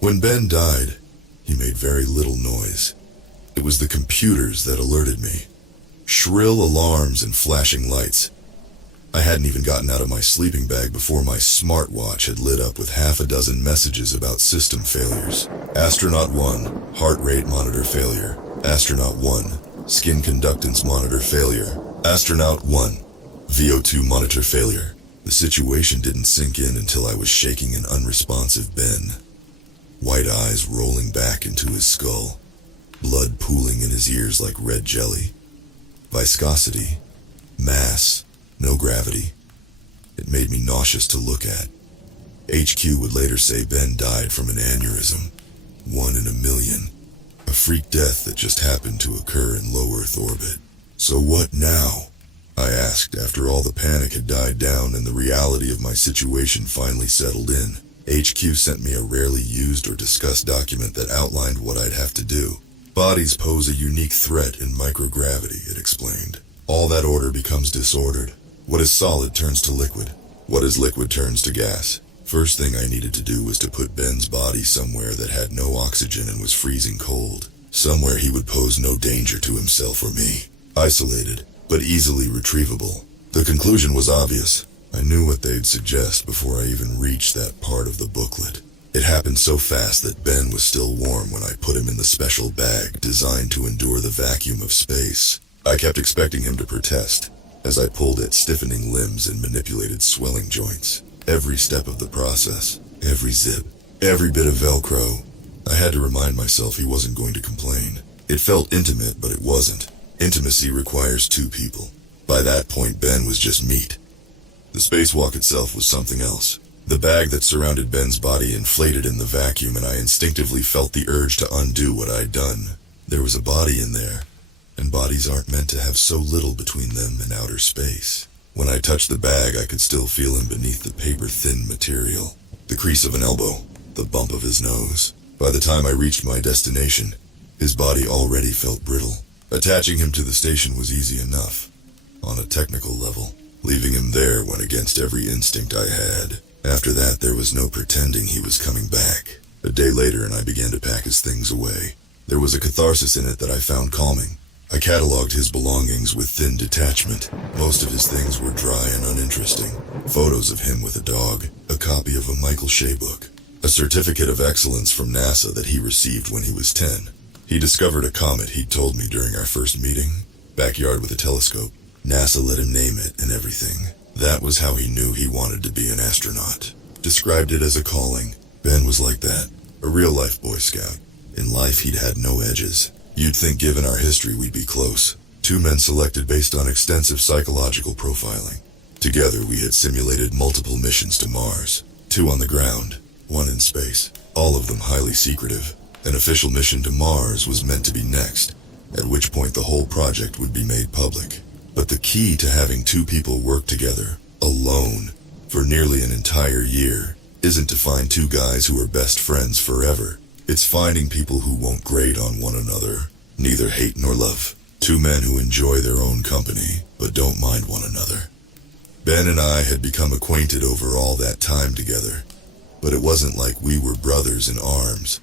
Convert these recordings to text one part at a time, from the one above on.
When Ben died, he made very little noise. It was the computers that alerted me. Shrill alarms and flashing lights. I hadn't even gotten out of my sleeping bag before my smartwatch had lit up with half a dozen messages about system failures. Astronaut 1, heart rate monitor failure. Astronaut 1, skin conductance monitor failure. Astronaut 1, VO2 monitor failure. The situation didn't sink in until I was shaking an unresponsive Ben. White eyes rolling back into his skull. Blood pooling in his ears like red jelly. Viscosity. Mass. No gravity. It made me nauseous to look at. HQ would later say Ben died from an aneurysm. 1 in a million. A freak death that just happened to occur in low Earth orbit. So what now? I asked after all the panic had died down and the reality of my situation finally settled in. HQ sent me a rarely used or discussed document that outlined what I'd have to do. Bodies pose a unique threat in microgravity, it explained. All that order becomes disordered. What is solid turns to liquid. What is liquid turns to gas. First thing I needed to do was to put Ben's body somewhere that had no oxygen and was freezing cold. Somewhere he would pose no danger to himself or me. Isolated, but easily retrievable. The conclusion was obvious. I knew what they'd suggest before I even reached that part of the booklet. It happened so fast that Ben was still warm when I put him in the special bag designed to endure the vacuum of space. I kept expecting him to protest, as I pulled at stiffening limbs and manipulated swelling joints. Every step of the process, every zip, every bit of Velcro. I had to remind myself he wasn't going to complain. It felt intimate, but it wasn't. Intimacy requires two people. By that point, Ben was just meat. The spacewalk itself was something else. The bag that surrounded Ben's body inflated in the vacuum, and I instinctively felt the urge to undo what I'd done. There was a body in there, and bodies aren't meant to have so little between them and outer space. When I touched the bag, I could still feel him beneath the paper-thin material. The crease of an elbow, the bump of his nose. By the time I reached my destination, his body already felt brittle. Attaching him to the station was easy enough, on a technical level. Leaving him there went against every instinct I had. After that, there was no pretending he was coming back. A day later, and I began to pack his things away. There was a catharsis in it that I found calming. I cataloged his belongings with thin detachment. Most of his things were dry and uninteresting. Photos of him with a dog, a copy of a Michael Shea book, a certificate of excellence from NASA that he received when he was 10. He discovered a comet he'd told me during our first meeting. Backyard with a telescope. NASA let him name it and everything. That was how he knew he wanted to be an astronaut. Described it as a calling. Ben was like that. A real-life Boy Scout. In life, he'd had no edges. You'd think given our history we'd be close. Two men selected based on extensive psychological profiling. Together we had simulated multiple missions to Mars. 2 on the ground, 1 in space. All of them highly secretive. An official mission to Mars was meant to be next, at which point the whole project would be made public. But the key to having 2 people work together, alone, for nearly an entire year, isn't to find 2 guys who are best friends forever. It's finding people who won't grate on one another, neither hate nor love. 2 men who enjoy their own company, but don't mind one another. Ben and I had become acquainted over all that time together, but it wasn't like we were brothers in arms.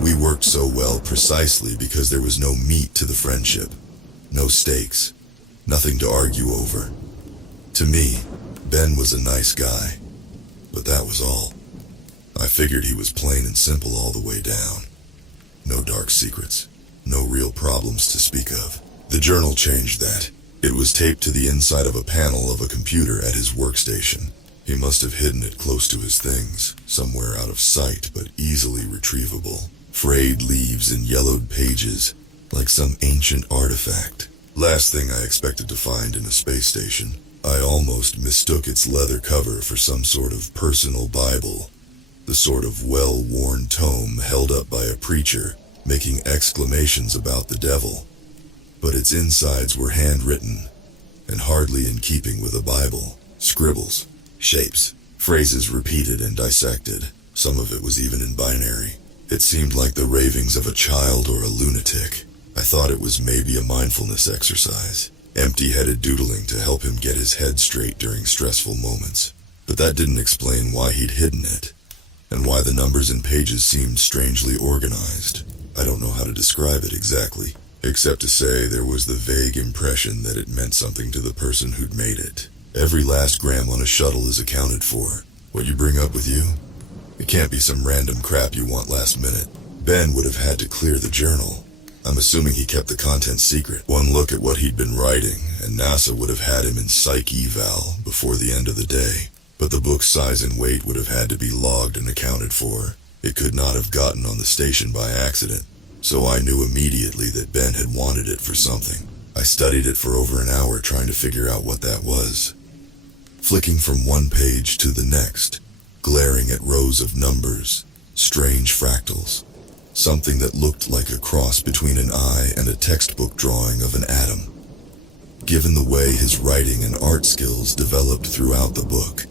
We worked so well precisely because there was no meat to the friendship, no stakes, nothing to argue over. To me, Ben was a nice guy, but that was all. I figured he was plain and simple all the way down. No dark secrets, no real problems to speak of. The journal changed that. It was taped to the inside of a panel of a computer at his workstation. He must have hidden it close to his things, somewhere out of sight but easily retrievable. Frayed leaves and yellowed pages, like some ancient artifact. Last thing I expected to find in a space station. I almost mistook its leather cover for some sort of personal Bible. The sort of well-worn tome held up by a preacher, making exclamations about the devil. But its insides were handwritten, and hardly in keeping with a Bible. Scribbles, shapes, phrases repeated and dissected. Some of it was even in binary. It seemed like the ravings of a child or a lunatic. I thought it was maybe a mindfulness exercise, empty-headed doodling to help him get his head straight during stressful moments. But that didn't explain why he'd hidden it. and why the numbers and pages seemed strangely organized. I don't know how to describe it exactly, except to say there was the vague impression that it meant something to the person who'd made it. Every last gram on a shuttle is accounted for. What you bring up with you? It can't be some random crap you want last minute. Ben would have had to clear the journal. I'm assuming he kept the contents secret. One look at what he'd been writing, and NASA would have had him in psych eval before the end of the day. But the book's size and weight would have had to be logged and accounted for. It could not have gotten on the station by accident. So I knew immediately that Ben had wanted it for something. I studied it for over an hour trying to figure out what that was. Flicking from one page to the next, glaring at rows of numbers, strange fractals. Something that looked like a cross between an eye and a textbook drawing of an atom. Given the way his writing and art skills developed throughout the book,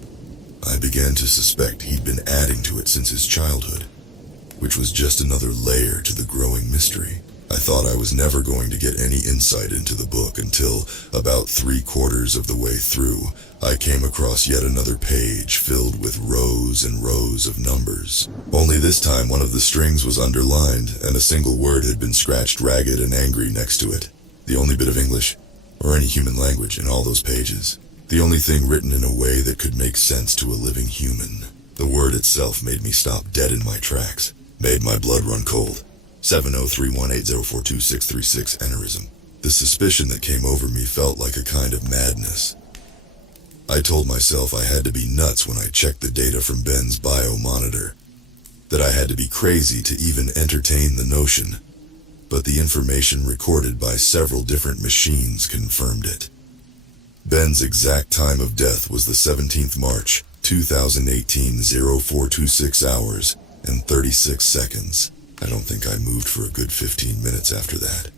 I began to suspect he'd been adding to it since his childhood, which was just another layer to the growing mystery. I thought I was never going to get any insight into the book until, about 3/4 of the way through, I came across yet another page filled with rows and rows of numbers. Only this time one of the strings was underlined, and a single word had been scratched ragged and angry next to it. The only bit of English, or any human language, in all those pages. The only thing written in a way that could make sense to a living human. The word itself made me stop dead in my tracks, made my blood run cold. 70318042636 aneurysm. The suspicion that came over me felt like a kind of madness. I told myself I had to be nuts when I checked the data from Ben's biomonitor, that I had to be crazy to even entertain the notion, but the information recorded by several different machines confirmed it. Ben's exact time of death was the 17th March, 2018, 0426 hours and 36 seconds. I don't think I moved for a good 15 minutes after that.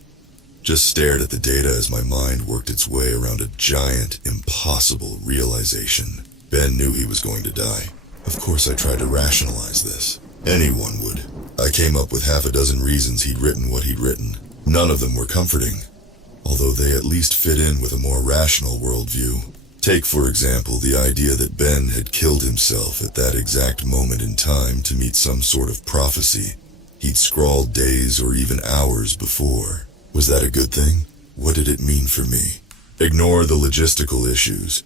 Just stared at the data as my mind worked its way around a giant, impossible realization. Ben knew he was going to die. Of course I tried to rationalize this. Anyone would. I came up with half a dozen reasons he'd written what he'd written. None of them were comforting, although they at least fit in with a more rational worldview. Take, for example, the idea that Ben had killed himself at that exact moment in time to meet some sort of prophecy he'd scrawled days or even hours before. Was that a good thing? What did it mean for me? Ignore the logistical issues.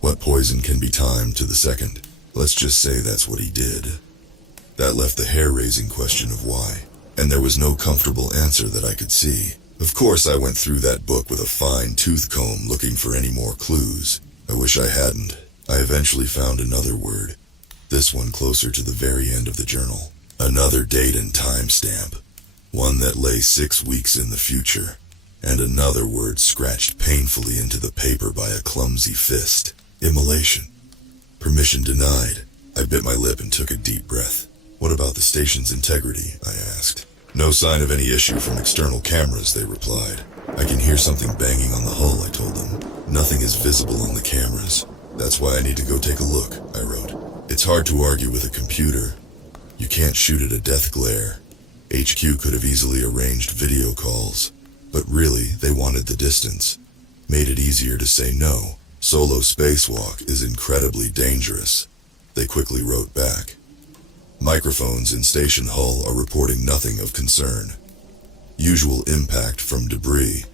What poison can be timed to the second? Let's just say that's what he did. That left the hair-raising question of why, and there was no comfortable answer that I could see. Of course I went through that book with a fine tooth comb looking for any more clues. I wish I hadn't. I eventually found another word, this one closer to the very end of the journal. Another date and time stamp, one that lay 6 weeks in the future, and another word scratched painfully into the paper by a clumsy fist. Immolation. Permission denied. I bit my lip and took a deep breath. What about the station's integrity? I asked. No sign of any issue from external cameras, they replied. I can hear something banging on the hull, I told them. Nothing is visible on the cameras. That's why I need to go take a look, I wrote. It's hard to argue with a computer. You can't shoot at a death glare. HQ could have easily arranged video calls, but really, they wanted the distance. Made it easier to say no. Solo spacewalk is incredibly dangerous. They quickly wrote back. Microphones in station hull are reporting nothing of concern. Usual impact from debris.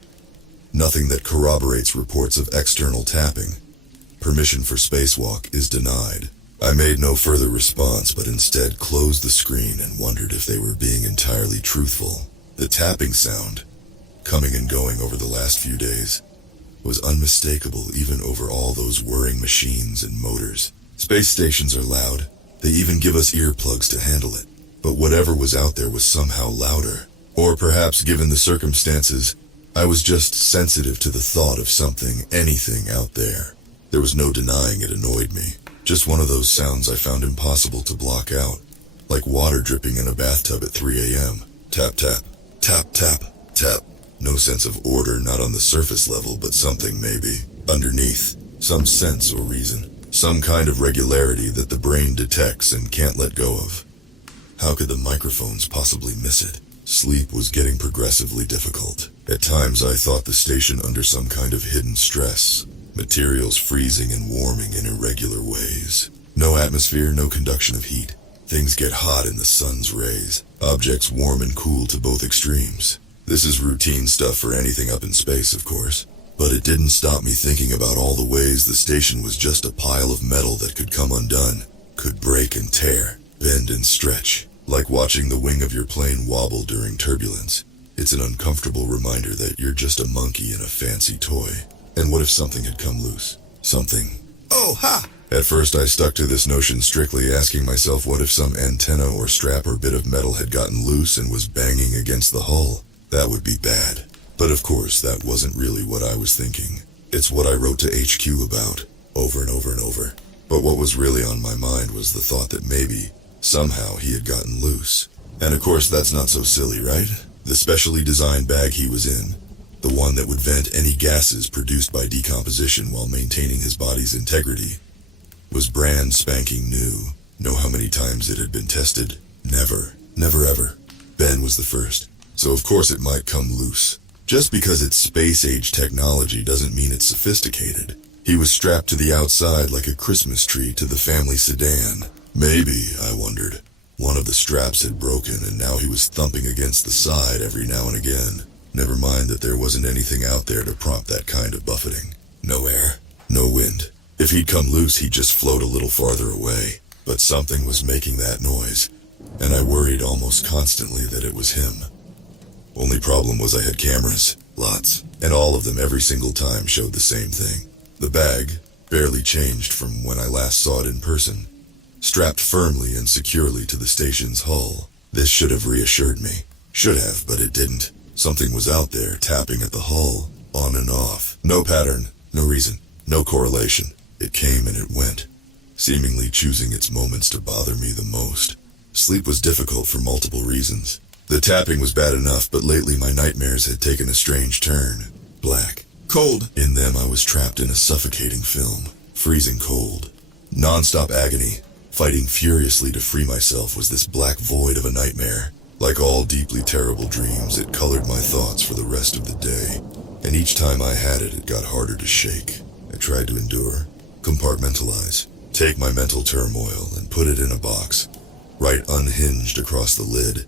Nothing that corroborates reports of external tapping. Permission for spacewalk is denied. I made no further response, but instead closed the screen and wondered if they were being entirely truthful. The tapping sound, coming and going over the last few days, was unmistakable even over all those whirring machines and motors. Space stations are loud. They even give us earplugs to handle it. But whatever was out there was somehow louder. Or perhaps, given the circumstances, I was just sensitive to the thought of something, anything out there. There was no denying it annoyed me. Just one of those sounds I found impossible to block out. Like water dripping in a bathtub at 3 a.m. Tap, tap, tap, tap, tap. No sense of order, not on the surface level, but something maybe. Underneath. Some sense or reason. Some kind of regularity that the brain detects and can't let go of. How could the microphones possibly miss it? Sleep was getting progressively difficult. At times I thought the station under some kind of hidden stress. Materials freezing and warming in irregular ways. No atmosphere, no conduction of heat. Things get hot in the sun's rays. Objects warm and cool to both extremes. This is routine stuff for anything up in space, of course. But it didn't stop me thinking about all the ways the station was just a pile of metal that could come undone, could break and tear, bend and stretch, like watching the wing of your plane wobble during turbulence. It's an uncomfortable reminder that you're just a monkey in a fancy toy. And what if something had come loose? Something. Oh, ha! At first I stuck to this notion strictly, asking myself what if some antenna or strap or bit of metal had gotten loose and was banging against the hull. That would be bad. But of course, that wasn't really what I was thinking. It's what I wrote to HQ about, over and over and over. But what was really on my mind was the thought that maybe, somehow, he had gotten loose. And of course, that's not so silly, right? The specially designed bag he was in, the one that would vent any gases produced by decomposition while maintaining his body's integrity, was brand spanking new. Know how many times it had been tested? Never. Never ever. Ben was the first. So of course it might come loose. Just because it's space-age technology doesn't mean it's sophisticated. He was strapped to the outside like a Christmas tree to the family sedan. Maybe, I wondered, one of the straps had broken and now he was thumping against the side every now and again. Never mind that there wasn't anything out there to prompt that kind of buffeting. No air, no wind. If he'd come loose, he'd just float a little farther away. But something was making that noise, and I worried almost constantly that it was him. Only problem was I had cameras, lots, and all of them every single time showed the same thing. The bag, barely changed from when I last saw it in person, strapped firmly and securely to the station's hull. This should have reassured me. Should have, but it didn't. Something was out there, tapping at the hull, on and off. No pattern, no reason, no correlation. It came and it went, seemingly choosing its moments to bother me the most. Sleep was difficult for multiple reasons. The tapping was bad enough, but lately my nightmares had taken a strange turn. Black. Cold. In them I was trapped in a suffocating film. Freezing cold. Non-stop agony. Fighting furiously to free myself was this black void of a nightmare. Like all deeply terrible dreams, it colored my thoughts for the rest of the day. And each time I had it, it got harder to shake. I tried to endure, compartmentalize, take my mental turmoil and put it in a box, write unhinged across the lid,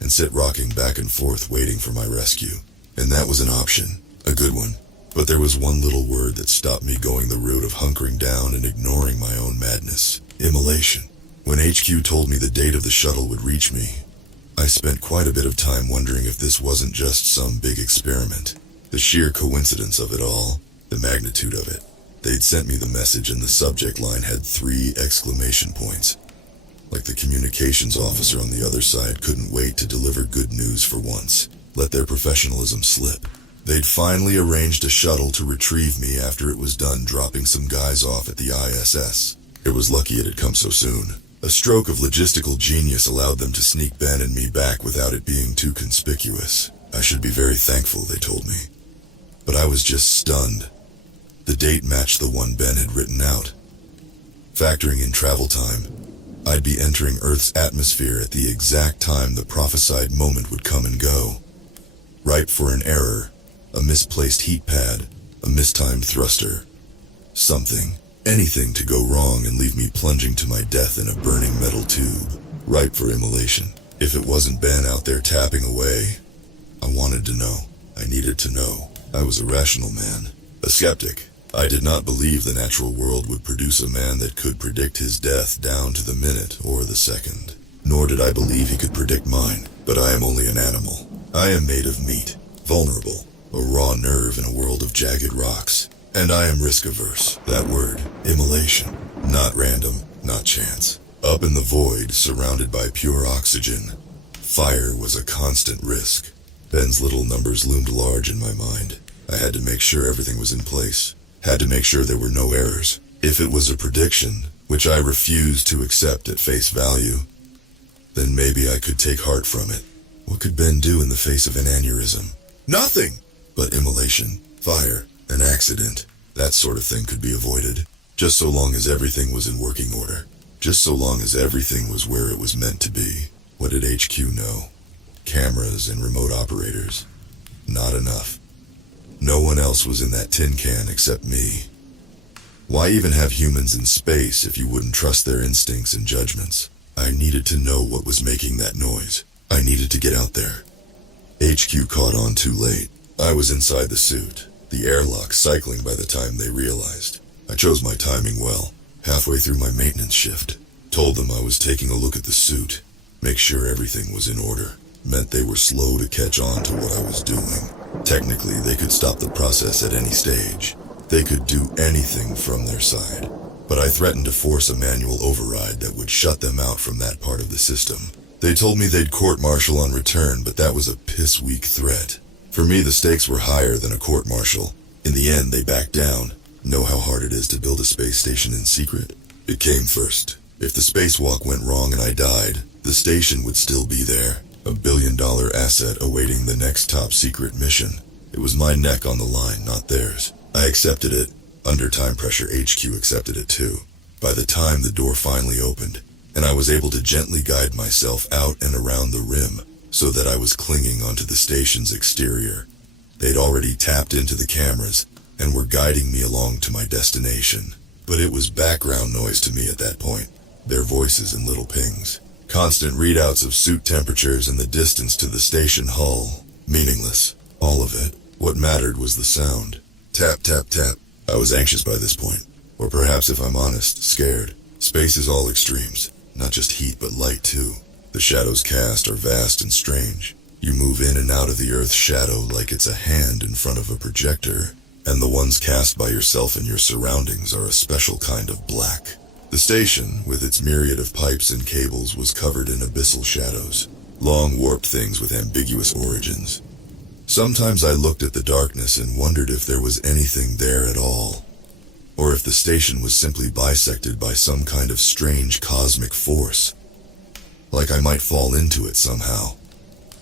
and sit rocking back and forth waiting for my rescue. And that was an option, a good one. But there was one little word that stopped me going the route of hunkering down and ignoring my own madness. Immolation. When HQ told me the date of the shuttle would reach me, I spent quite a bit of time wondering if this wasn't just some big experiment. The sheer coincidence of it all, the magnitude of it. They'd sent me the message and the subject line had 3 exclamation points. Like the communications officer on the other side couldn't wait to deliver good news for once. Let their professionalism slip. They'd finally arranged a shuttle to retrieve me after it was done dropping some guys off at the ISS. It was lucky it had come so soon. A stroke of logistical genius allowed them to sneak Ben and me back without it being too conspicuous. I should be very thankful, they told me. But I was just stunned. The date matched the one Ben had written out. Factoring in travel time, I'd be entering Earth's atmosphere at the exact time the prophesied moment would come and go. Ripe for an error, a misplaced heat pad, a mistimed thruster. Something, anything to go wrong and leave me plunging to my death in a burning metal tube. Ripe for immolation. If it wasn't Ben out there tapping away, I wanted to know. I needed to know. I was a rational man, a skeptic. I did not believe the natural world would produce a man that could predict his death down to the minute or the second. Nor did I believe he could predict mine. But I am only an animal. I am made of meat, vulnerable, a raw nerve in a world of jagged rocks. And I am risk-averse. That word, immolation. Not random, not chance. Up in the void, surrounded by pure oxygen, fire was a constant risk. Ben's little numbers loomed large in my mind. I had to make sure everything was in place. Had to make sure there were no errors. If it was a prediction, which I refused to accept at face value, then maybe I could take heart from it. What could Ben do in the face of an aneurysm? Nothing! But immolation, fire, an accident, that sort of thing could be avoided. Just so long as everything was in working order. Just so long as everything was where it was meant to be. What did HQ know? Cameras and remote operators. Not enough. No one else was in that tin can except me. Why even have humans in space if you wouldn't trust their instincts and judgments? I needed to know what was making that noise. I needed to get out there. HQ caught on too late. I was inside the suit, the airlock cycling by the time they realized. I chose my timing well. Halfway through my maintenance shift, told them I was taking a look at the suit, make sure everything was in order. Meant they were slow to catch on to what I was doing. Technically, they could stop the process at any stage. They could do anything from their side. But I threatened to force a manual override that would shut them out from that part of the system. They told me they'd court-martial on return, but that was a piss-weak threat. For me, the stakes were higher than a court-martial. In the end, they backed down. Know how hard it is to build a space station in secret? It came first. If the spacewalk went wrong and I died, the station would still be there. A billion-dollar asset awaiting the next top-secret mission. It was my neck on the line, not theirs. I accepted it. Under time pressure, HQ accepted it too. By the time the door finally opened, and I was able to gently guide myself out and around the rim, so that I was clinging onto the station's exterior. They'd already tapped into the cameras, and were guiding me along to my destination. But it was background noise to me at that point. Their voices and little pings. Constant readouts of suit temperatures and the distance to the station hull. Meaningless. All of it. What mattered was the sound. Tap, tap, tap. I was anxious by this point. Or perhaps, if I'm honest, scared. Space is all extremes. Not just heat, but light too. The shadows cast are vast and strange. You move in and out of the Earth's shadow like it's a hand in front of a projector. And the ones cast by yourself and your surroundings are a special kind of black. The station, with its myriad of pipes and cables, was covered in abyssal shadows. Long warped things with ambiguous origins. Sometimes I looked at the darkness and wondered if there was anything there at all. Or if the station was simply bisected by some kind of strange cosmic force. Like I might fall into it somehow.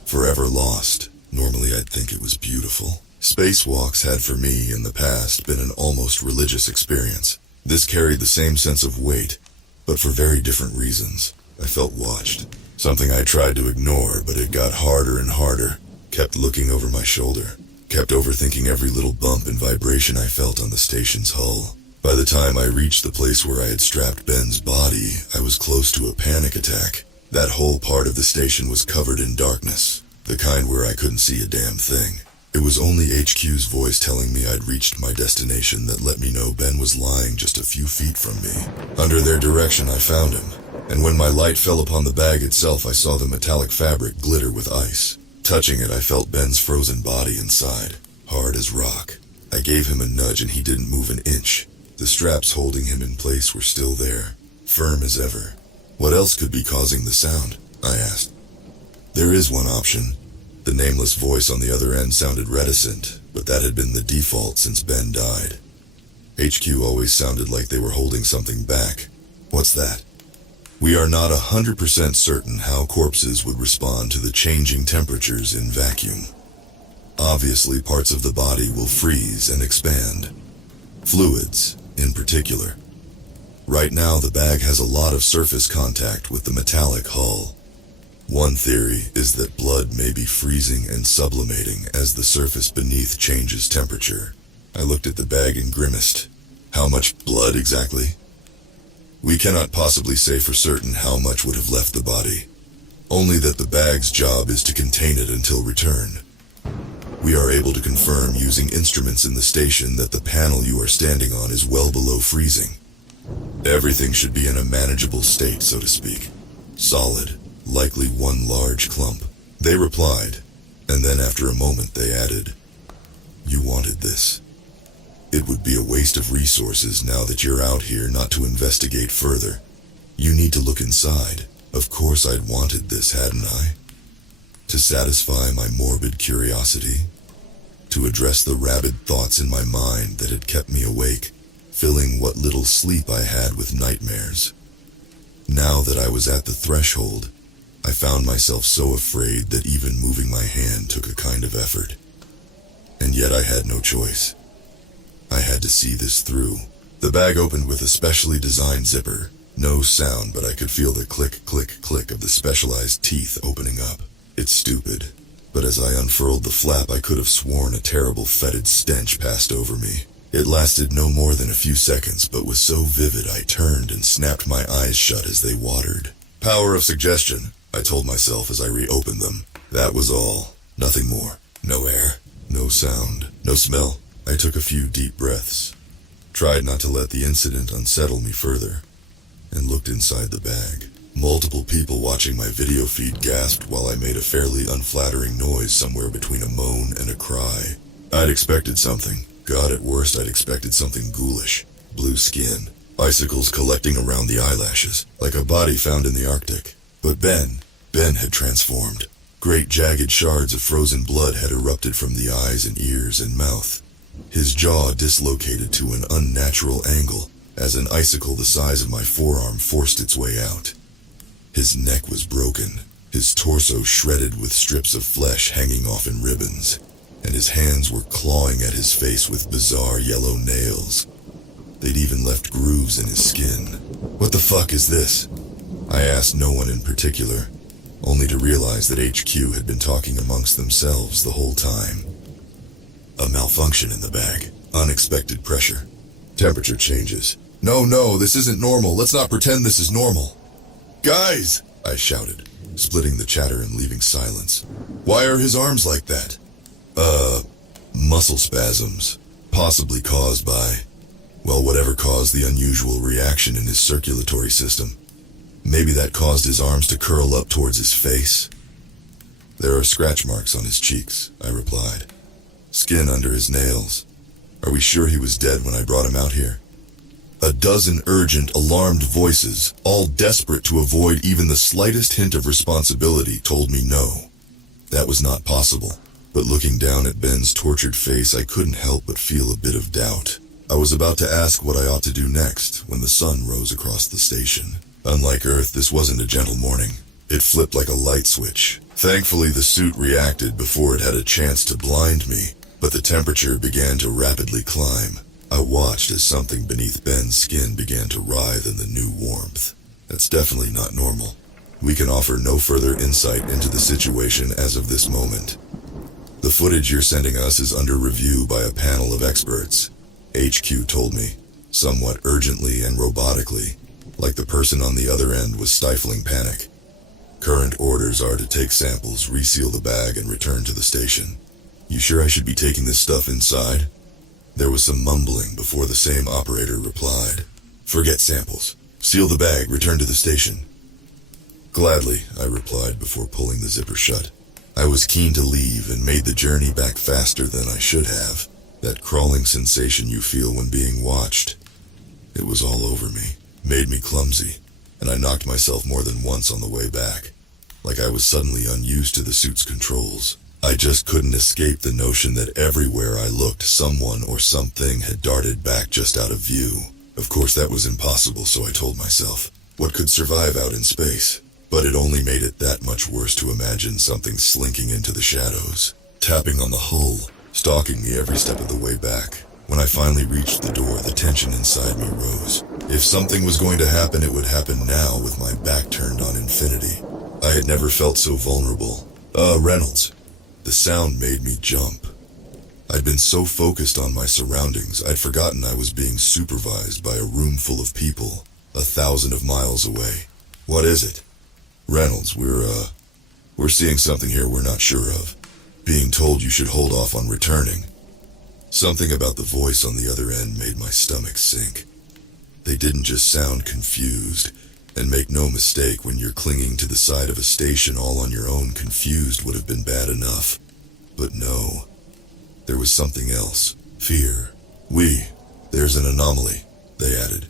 Forever lost. Normally I'd think it was beautiful. Spacewalks had for me, in the past, been an almost religious experience. This carried the same sense of weight, but for very different reasons. I felt watched. Something I tried to ignore, but it got harder and harder. Kept looking over my shoulder. Kept overthinking every little bump and vibration I felt on the station's hull. By the time I reached the place where I had strapped Ben's body, I was close to a panic attack. That whole part of the station was covered in darkness. The kind where I couldn't see a damn thing. It was only HQ's voice telling me I'd reached my destination that let me know Ben was lying just a few feet from me. Under their direction I found him, and when my light fell upon the bag itself I saw the metallic fabric glitter with ice. Touching it I felt Ben's frozen body inside, hard as rock. I gave him a nudge and he didn't move an inch. The straps holding him in place were still there, firm as ever. What else could be causing the sound? I asked. There is one option. The nameless voice on the other end sounded reticent, but that had been the default since Ben died. HQ always sounded like they were holding something back. What's that? We are not 100% certain how corpses would respond to the changing temperatures in vacuum. Obviously, parts of the body will freeze and expand. Fluids, in particular. Right now, the bag has a lot of surface contact with the metallic hull. One theory is that blood may be freezing and sublimating as the surface beneath changes temperature. I looked at the bag and grimaced. How much blood exactly? We cannot possibly say for certain how much would have left the body. Only that the bag's job is to contain it until return. We are able to confirm using instruments in the station that the panel you are standing on is well below freezing. Everything should be in a manageable state, so to speak. Solid. Likely one large clump. They replied, and then after a moment they added, "You wanted this. It would be a waste of resources now that you're out here not to investigate further. You need to look inside. Of course I'd wanted this, hadn't I? To satisfy my morbid curiosity. To address the rabid thoughts in my mind that had kept me awake, filling what little sleep I had with nightmares. Now that I was at the threshold, I found myself so afraid that even moving my hand took a kind of effort. And yet I had no choice. I had to see this through. The bag opened with a specially designed zipper. No sound, but I could feel the click, click, click of the specialized teeth opening up. It's stupid, but as I unfurled the flap I could have sworn a terrible fetid stench passed over me. It lasted no more than a few seconds, but was so vivid I turned and snapped my eyes shut as they watered. Power of suggestion, I told myself as I reopened them. That was all. Nothing more. No air, no sound, no smell. I took a few deep breaths, tried not to let the incident unsettle me further, and looked inside the bag. Multiple people watching my video feed gasped while I made a fairly unflattering noise somewhere between a moan and a cry. I'd expected something. God, at worst I'd expected something ghoulish. Blue skin, icicles collecting around the eyelashes, like a body found in the Arctic. But Ben had transformed. Great jagged shards of frozen blood had erupted from the eyes and ears and mouth. His jaw dislocated to an unnatural angle as an icicle the size of my forearm forced its way out. His neck was broken, his torso shredded with strips of flesh hanging off in ribbons, and his hands were clawing at his face with bizarre yellow nails. They'd even left grooves in his skin. What the fuck is this? I asked no one in particular, only to realize that HQ had been talking amongst themselves the whole time. A malfunction in the bag. Unexpected pressure. Temperature changes. No, this isn't normal. Let's not pretend this is normal. Guys, I shouted, splitting the chatter and leaving silence. Why are his arms like that? Muscle spasms, possibly caused by, well, whatever caused the unusual reaction in his circulatory system. Maybe that caused his arms to curl up towards his face. There are scratch marks on his cheeks, I replied. Skin under his nails. Are we sure he was dead when I brought him out here? A dozen urgent, alarmed voices, all desperate to avoid even the slightest hint of responsibility, told me no. That was not possible. But looking down at Ben's tortured face, I couldn't help but feel a bit of doubt. I was about to ask what I ought to do next when the sun rose across the station. Unlike Earth, this wasn't a gentle morning. It flipped like a light switch. Thankfully, the suit reacted before it had a chance to blind me, but the temperature began to rapidly climb. I watched as something beneath Ben's skin began to writhe in the new warmth. That's definitely not normal. We can offer no further insight into the situation as of this moment. The footage you're sending us is under review by a panel of experts, HQ told me, somewhat urgently and robotically, like the person on the other end was stifling panic. Current orders are to take samples, reseal the bag, and return to the station. You sure I should be taking this stuff inside? There was some mumbling before the same operator replied. Forget samples. Seal the bag, return to the station. Gladly, I replied before pulling the zipper shut. I was keen to leave and made the journey back faster than I should have. That crawling sensation you feel when being watched. It was all over me, made me clumsy, and I knocked myself more than once on the way back, like I was suddenly unused to the suit's controls. I just couldn't escape the notion that everywhere I looked, someone or something had darted back just out of view. Of course, that was impossible, so I told myself. What could survive out in space? But it only made it that much worse to imagine something slinking into the shadows, tapping on the hull, stalking me every step of the way back. When I finally reached the door, the tension inside me rose. If something was going to happen, it would happen now with my back turned on infinity. I had never felt so vulnerable. Reynolds. The sound made me jump. I'd been so focused on my surroundings, I'd forgotten I was being supervised by a room full of people, 1,000 miles away. What is it? Reynolds, we're seeing something here we're not sure of. Being told you should hold off on returning. Something about the voice on the other end made my stomach sink. They didn't just sound confused, and make no mistake, when you're clinging to the side of a station all on your own, confused would have been bad enough. But no, there was something else. Fear. There's an anomaly, they added.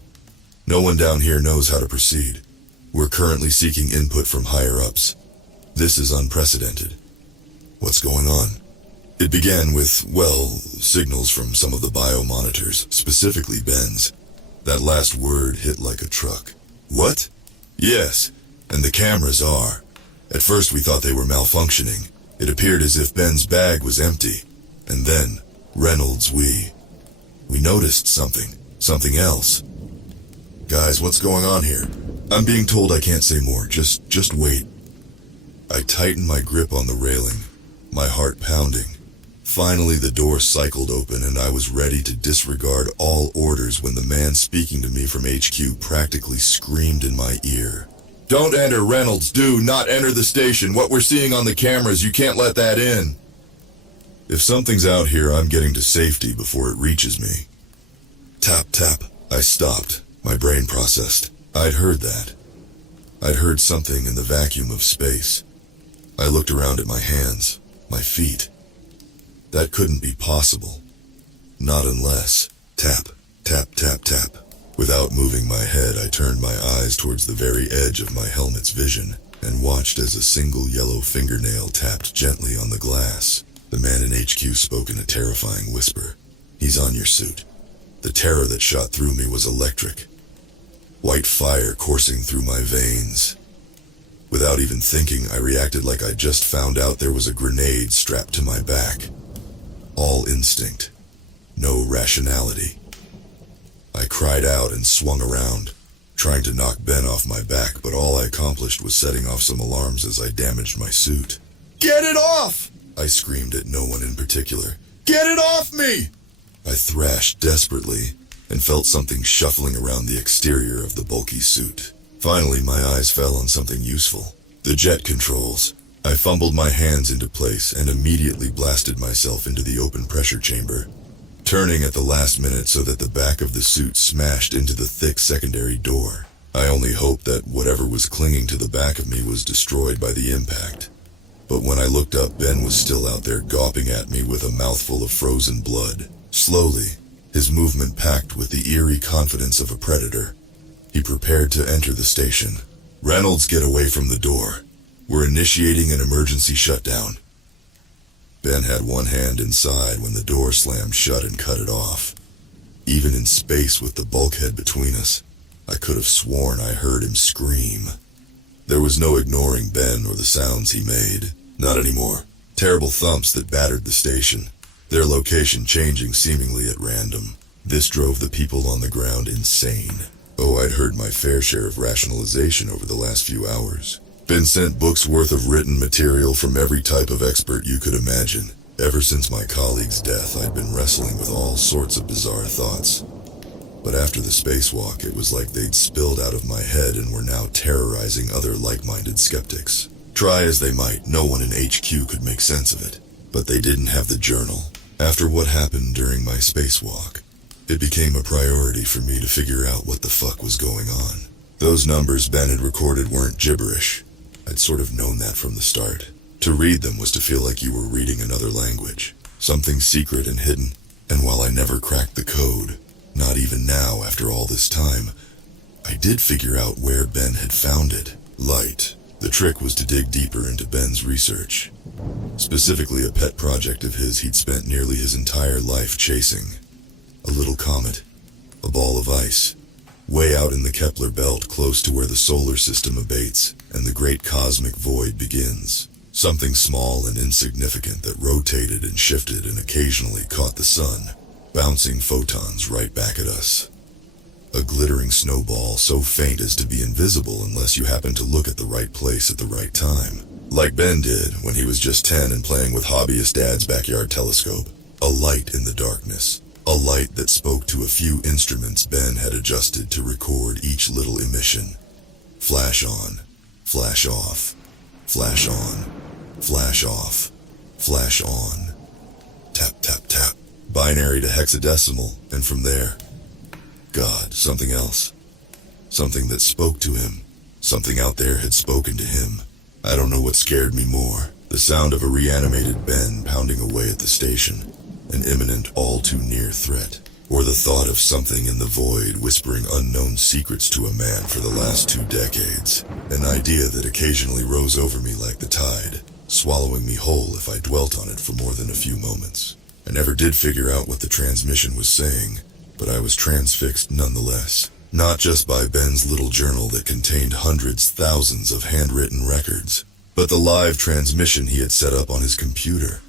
No one down here knows how to proceed. We're currently seeking input from higher-ups. This is unprecedented. What's going on? It began with, signals from some of the biomonitors, specifically Ben's. That last word hit like a truck. What? Yes, and the cameras are. At first we thought they were malfunctioning. It appeared as if Ben's bag was empty. And then, Reynolds, we noticed something else. Guys, what's going on here? I'm being told I can't say more, just wait. I tightened my grip on the railing, my heart pounding. Finally, the door cycled open and I was ready to disregard all orders when the man speaking to me from HQ practically screamed in my ear. Don't enter, Reynolds. Do not enter the station. What we're seeing on the cameras, you can't let that in. If something's out here, I'm getting to safety before it reaches me. Tap, tap. I stopped. My brain processed. I'd heard that. I'd heard something in the vacuum of space. I looked around at my hands, my feet. That couldn't be possible. Not unless... Tap, tap, tap, tap. Without moving my head, I turned my eyes towards the very edge of my helmet's vision and watched as a single yellow fingernail tapped gently on the glass. The man in HQ spoke in a terrifying whisper. He's on your suit. The terror that shot through me was electric. White fire coursing through my veins. Without even thinking, I reacted like I just found out there was a grenade strapped to my back. All instinct. No rationality. I cried out and swung around, trying to knock Ben off my back, but all I accomplished was setting off some alarms as I damaged my suit. "Get it off!" I screamed at no one in particular. "Get it off me!" I thrashed desperately and felt something shuffling around the exterior of the bulky suit. Finally, my eyes fell on something useful. The jet controls. I fumbled my hands into place and immediately blasted myself into the open pressure chamber, turning at the last minute so that the back of the suit smashed into the thick secondary door. I only hoped that whatever was clinging to the back of me was destroyed by the impact. But when I looked up, Ben was still out there gawping at me with a mouthful of frozen blood. Slowly, his movement packed with the eerie confidence of a predator. He prepared to enter the station. "Reynolds, get away from the door. We're initiating an emergency shutdown." Ben had one hand inside when the door slammed shut and cut it off. Even in space with the bulkhead between us, I could have sworn I heard him scream. There was no ignoring Ben or the sounds he made. Not anymore. Terrible thumps that battered the station, their location changing seemingly at random. This drove the people on the ground insane. Oh, I'd heard my fair share of rationalization over the last few hours. Been sent books worth of written material from every type of expert you could imagine. Ever since my colleague's death, I'd been wrestling with all sorts of bizarre thoughts. But after the spacewalk, it was like they'd spilled out of my head and were now terrorizing other like-minded skeptics. Try as they might, no one in HQ could make sense of it. But they didn't have the journal. After what happened during my spacewalk, it became a priority for me to figure out what the fuck was going on. Those numbers Ben had recorded weren't gibberish. I'd sort of known that from the start. To read them was to feel like you were reading another language, something secret and hidden. And while I never cracked the code, not even now after all this time, I did figure out where Ben had found it. Light. The trick was to dig deeper into Ben's research. Specifically a pet project of his he'd spent nearly his entire life chasing. A little comet. A ball of ice. Way out in the Kepler belt, close to where the solar system abates and the great cosmic void begins. Something small and insignificant that rotated and shifted and occasionally caught the sun, bouncing photons right back at us. A glittering snowball so faint as to be invisible unless you happen to look at the right place at the right time. Like Ben did when he was just 10 and playing with hobbyist Dad's backyard telescope. A light in the darkness. A light that spoke to a few instruments Ben had adjusted to record each little emission. Flash on, flash off, flash on, flash off, flash on. Tap, tap, tap. Binary to hexadecimal, and from there, God, something else. Something that spoke to him. Something out there had spoken to him. I don't know what scared me more. The sound of a reanimated Ben pounding away at the station. An imminent, all-too-near threat, or the thought of something in the void whispering unknown secrets to a man for the last 2 decades, an idea that occasionally rose over me like the tide, swallowing me whole if I dwelt on it for more than a few moments. I never did figure out what the transmission was saying, but I was transfixed nonetheless, not just by Ben's little journal that contained hundreds, thousands of handwritten records, but the live transmission he had set up on his computer.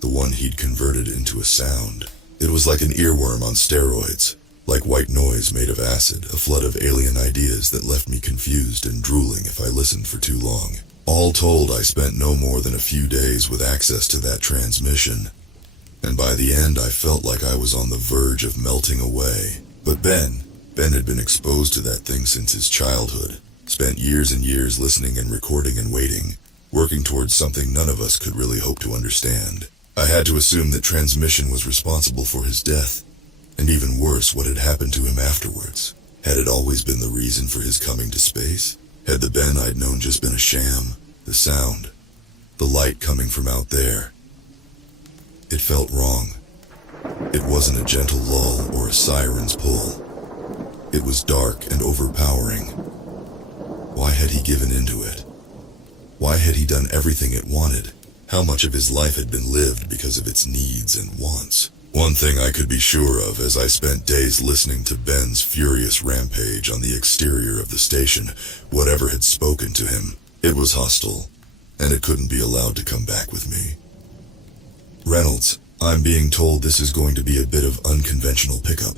The one he'd converted into a sound. It was like an earworm on steroids, like white noise made of acid, a flood of alien ideas that left me confused and drooling if I listened for too long. All told, I spent no more than a few days with access to that transmission, and by the end I felt like I was on the verge of melting away. But Ben had been exposed to that thing since his childhood. Spent years and years listening and recording and waiting, working towards something none of us could really hope to understand. I had to assume that transmission was responsible for his death, and even worse, what had happened to him afterwards. Had it always been the reason for his coming to space? Had the Ben I'd known just been a sham? The sound, the light coming from out there. It felt wrong. It wasn't a gentle lull or a siren's pull. It was dark and overpowering. Why had he given into it? Why had he done everything it wanted? How much of his life had been lived because of its needs and wants? One thing I could be sure of as I spent days listening to Ben's furious rampage on the exterior of the station, whatever had spoken to him, it was hostile, and it couldn't be allowed to come back with me. Reynolds, I'm being told this is going to be a bit of unconventional pickup.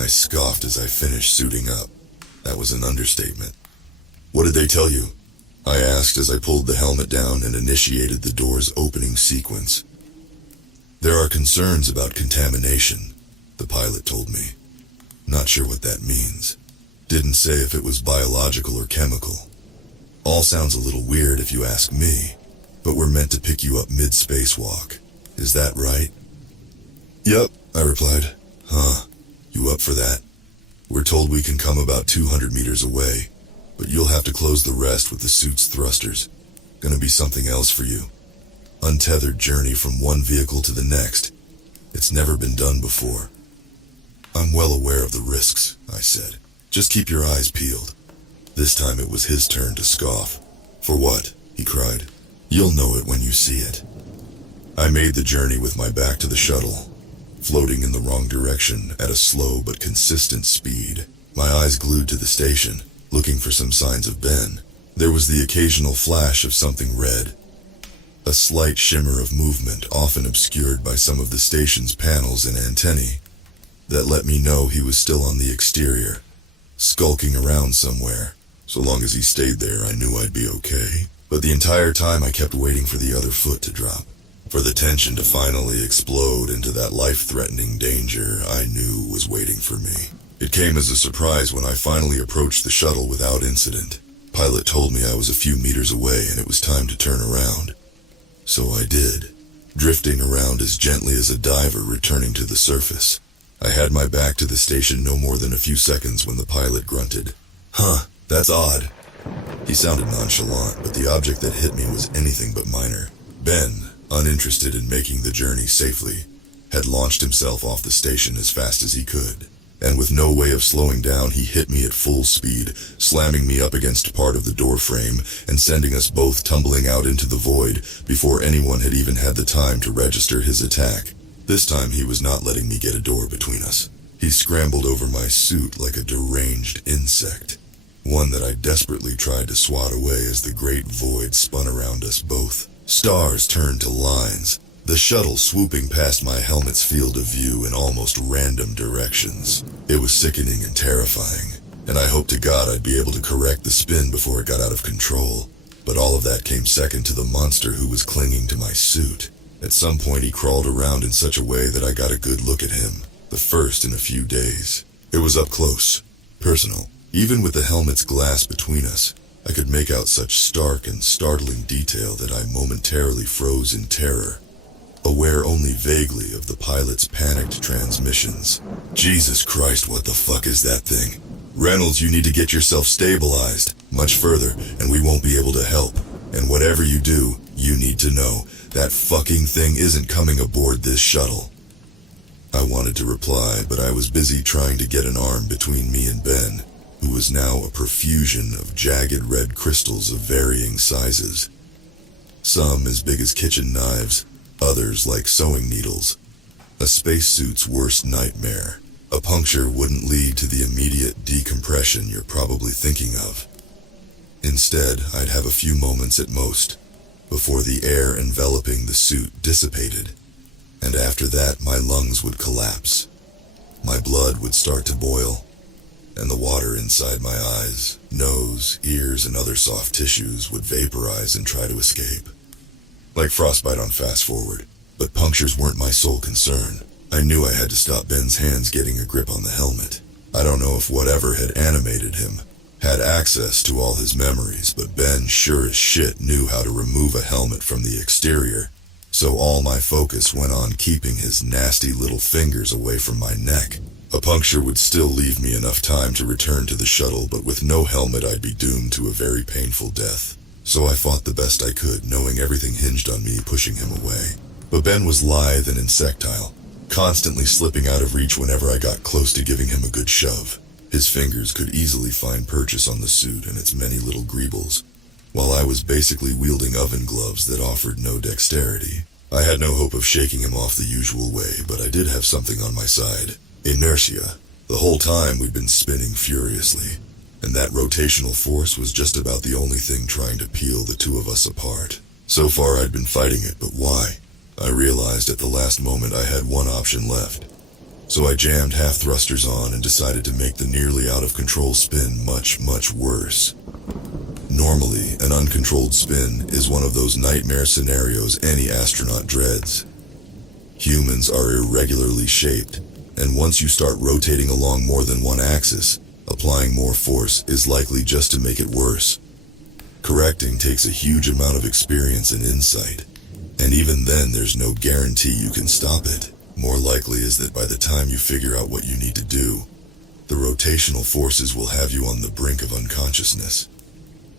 I scoffed as I finished suiting up. That was an understatement. What did they tell you? I asked as I pulled the helmet down and initiated the door's opening sequence. There are concerns about contamination, the pilot told me. Not sure what that means. Didn't say if it was biological or chemical. All sounds a little weird if you ask me, but we're meant to pick you up mid-spacewalk. Is that right? Yep, I replied. Huh, you up for that? We're told we can come about 200 meters away, but you'll have to close the rest with the suit's thrusters. Gonna be something else for you. Untethered journey from one vehicle to the next. It's never been done before. I'm well aware of the risks, I said. Just keep your eyes peeled. This time it was his turn to scoff. For what? He cried. You'll know it when you see it. I made the journey with my back to the shuttle, floating in the wrong direction at a slow but consistent speed. My eyes glued to the station, looking for some signs of Ben. There was the occasional flash of something red. A slight shimmer of movement, often obscured by some of the station's panels and antennae, that let me know he was still on the exterior, skulking around somewhere. So long as he stayed there, I knew I'd be okay. But the entire time I kept waiting for the other foot to drop, for the tension to finally explode into that life-threatening danger I knew was waiting for me. It came as a surprise when I finally approached the shuttle without incident. Pilot told me I was a few meters away and it was time to turn around. So I did, drifting around as gently as a diver returning to the surface. I had my back to the station no more than a few seconds when the pilot grunted. Huh, that's odd. He sounded nonchalant, but the object that hit me was anything but minor. Ben, uninterested in making the journey safely, had launched himself off the station as fast as he could. And with no way of slowing down, he hit me at full speed, slamming me up against part of the door frame and sending us both tumbling out into the void before anyone had even had the time to register his attack. This time he was not letting me get a door between us. He scrambled over my suit like a deranged insect, one that I desperately tried to swat away as the great void spun around us both. Stars turned to lines, the shuttle swooping past my helmet's field of view in almost random directions. It was sickening and terrifying, and I hoped to God I'd be able to correct the spin before it got out of control. But all of that came second to the monster who was clinging to my suit. At some point he crawled around in such a way that I got a good look at him, the first in a few days. It was up close, personal. Even with the helmet's glass between us, I could make out such stark and startling detail that I momentarily froze in terror, aware only vaguely of the pilot's panicked transmissions. Jesus Christ, what the fuck is that thing? Reynolds, you need to get yourself stabilized much further, and we won't be able to help. And whatever you do, you need to know, that fucking thing isn't coming aboard this shuttle. I wanted to reply, but I was busy trying to get an arm between me and Ben, who was now a profusion of jagged red crystals of varying sizes. Some as big as kitchen knives, others like sewing needles. A spacesuit's worst nightmare. A puncture wouldn't lead to the immediate decompression you're probably thinking of. Instead, I'd have a few moments at most, before the air enveloping the suit dissipated, and after that my lungs would collapse. My blood would start to boil, and the water inside my eyes, nose, ears, and other soft tissues would vaporize and try to escape. Like frostbite on fast forward, but punctures weren't my sole concern. I knew I had to stop Ben's hands getting a grip on the helmet. I don't know if whatever had animated him had access to all his memories, but Ben sure as shit knew how to remove a helmet from the exterior, so all my focus went on keeping his nasty little fingers away from my neck. A puncture would still leave me enough time to return to the shuttle, but with no helmet I'd be doomed to a very painful death. So I fought the best I could, knowing everything hinged on me pushing him away. But Ben was lithe and insectile, constantly slipping out of reach whenever I got close to giving him a good shove. His fingers could easily find purchase on the suit and its many little greebles, while I was basically wielding oven gloves that offered no dexterity. I had no hope of shaking him off the usual way, but I did have something on my side. Inertia. The whole time we'd been spinning furiously, and that rotational force was just about the only thing trying to peel the two of us apart. So far I'd been fighting it, but why? I realized at the last moment I had one option left. So I jammed half thrusters on and decided to make the nearly out of control spin much, much worse. Normally, an uncontrolled spin is one of those nightmare scenarios any astronaut dreads. Humans are irregularly shaped, and once you start rotating along more than one axis, applying more force is likely just to make it worse. Correcting takes a huge amount of experience and insight, and even then there's no guarantee you can stop it. More likely is that by the time you figure out what you need to do, the rotational forces will have you on the brink of unconsciousness.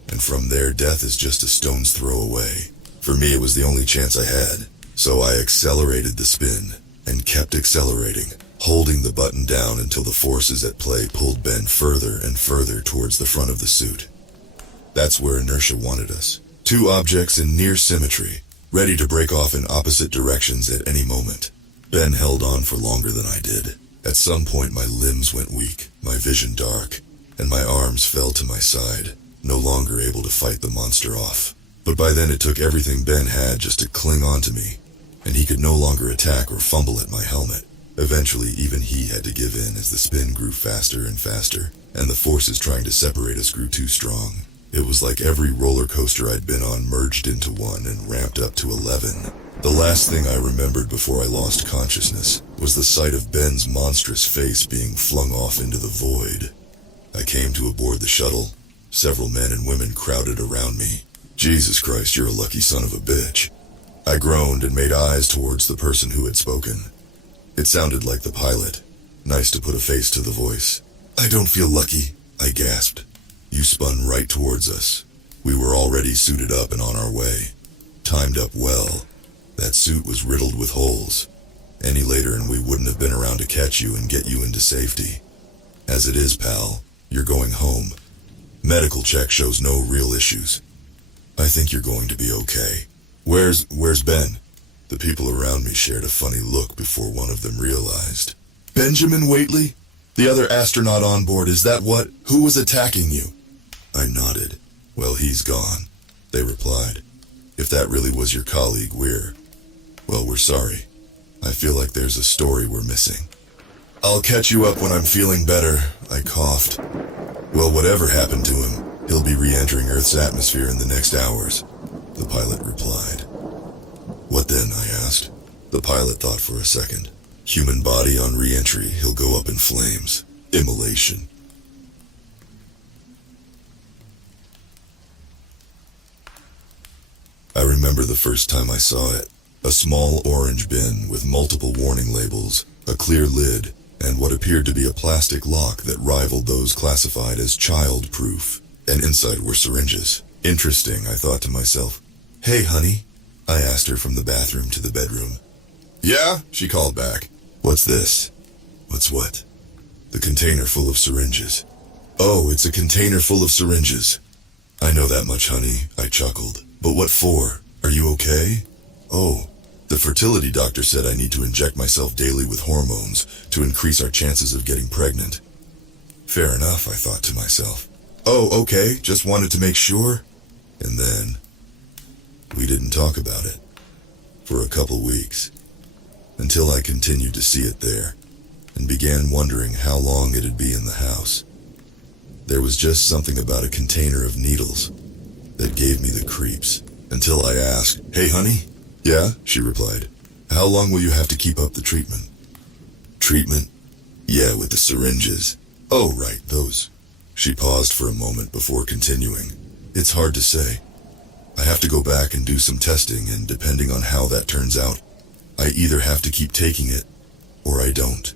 And from there, death is just a stone's throw away. For me, it was the only chance I had, so I accelerated the spin, and kept accelerating, holding the button down until the forces at play pulled Ben further and further towards the front of the suit. That's where inertia wanted us. Two objects in near symmetry, ready to break off in opposite directions at any moment. Ben held on for longer than I did. At some point my limbs went weak, my vision dark, and my arms fell to my side, no longer able to fight the monster off. But by then it took everything Ben had just to cling on to me, and he could no longer attack or fumble at my helmet. Eventually, even he had to give in as the spin grew faster and faster, and the forces trying to separate us grew too strong. It was like every roller coaster I'd been on merged into one and ramped up to 11. The last thing I remembered before I lost consciousness was the sight of Ben's monstrous face being flung off into the void. I came to aboard the shuttle. Several men and women crowded around me. Jesus Christ, you're a lucky son of a bitch. I groaned and made eyes towards the person who had spoken. It sounded like the pilot. Nice to put a face to the voice. I don't feel lucky, I gasped. You spun right towards us. We were already suited up and on our way. Timed up well. That suit was riddled with holes. Any later and we wouldn't have been around to catch you and get you into safety. As it is, pal, you're going home. Medical check shows no real issues. I think you're going to be okay. Where's Ben? The people around me shared a funny look before one of them realized. Benjamin Waitley? The other astronaut on board, is that what? Who was attacking you? I nodded. Well, he's gone, they replied. If that really was your colleague, we're sorry. I feel like there's a story we're missing. I'll catch you up when I'm feeling better, I coughed. Well, whatever happened to him, he'll be re-entering Earth's atmosphere in the next hours, the pilot replied. What then, I asked. The pilot thought for a second. Human body on re-entry, he'll go up in flames. Immolation. I remember the first time I saw it. A small orange bin with multiple warning labels, a clear lid, and what appeared to be a plastic lock that rivaled those classified as child-proof. And inside were syringes. Interesting, I thought to myself. Hey, honey, I asked her from the bathroom to the bedroom. Yeah, she called back. What's this? What's what? The container full of syringes. Oh, it's a container full of syringes. I know that much, honey, I chuckled. But what for? Are you okay? Oh, the fertility doctor said I need to inject myself daily with hormones to increase our chances of getting pregnant. Fair enough, I thought to myself. Oh, okay, just wanted to make sure. And then, we didn't talk about it. For a couple weeks. Until I continued to see it there, and began wondering how long it'd be in the house. There was just something about a container of needles that gave me the creeps, until I asked, Hey, honey? Yeah, she replied. How long will you have to keep up the treatment? Treatment? Yeah, with the syringes. Oh, right, those. She paused for a moment before continuing. It's hard to say. I have to go back and do some testing, and depending on how that turns out, I either have to keep taking it, or I don't.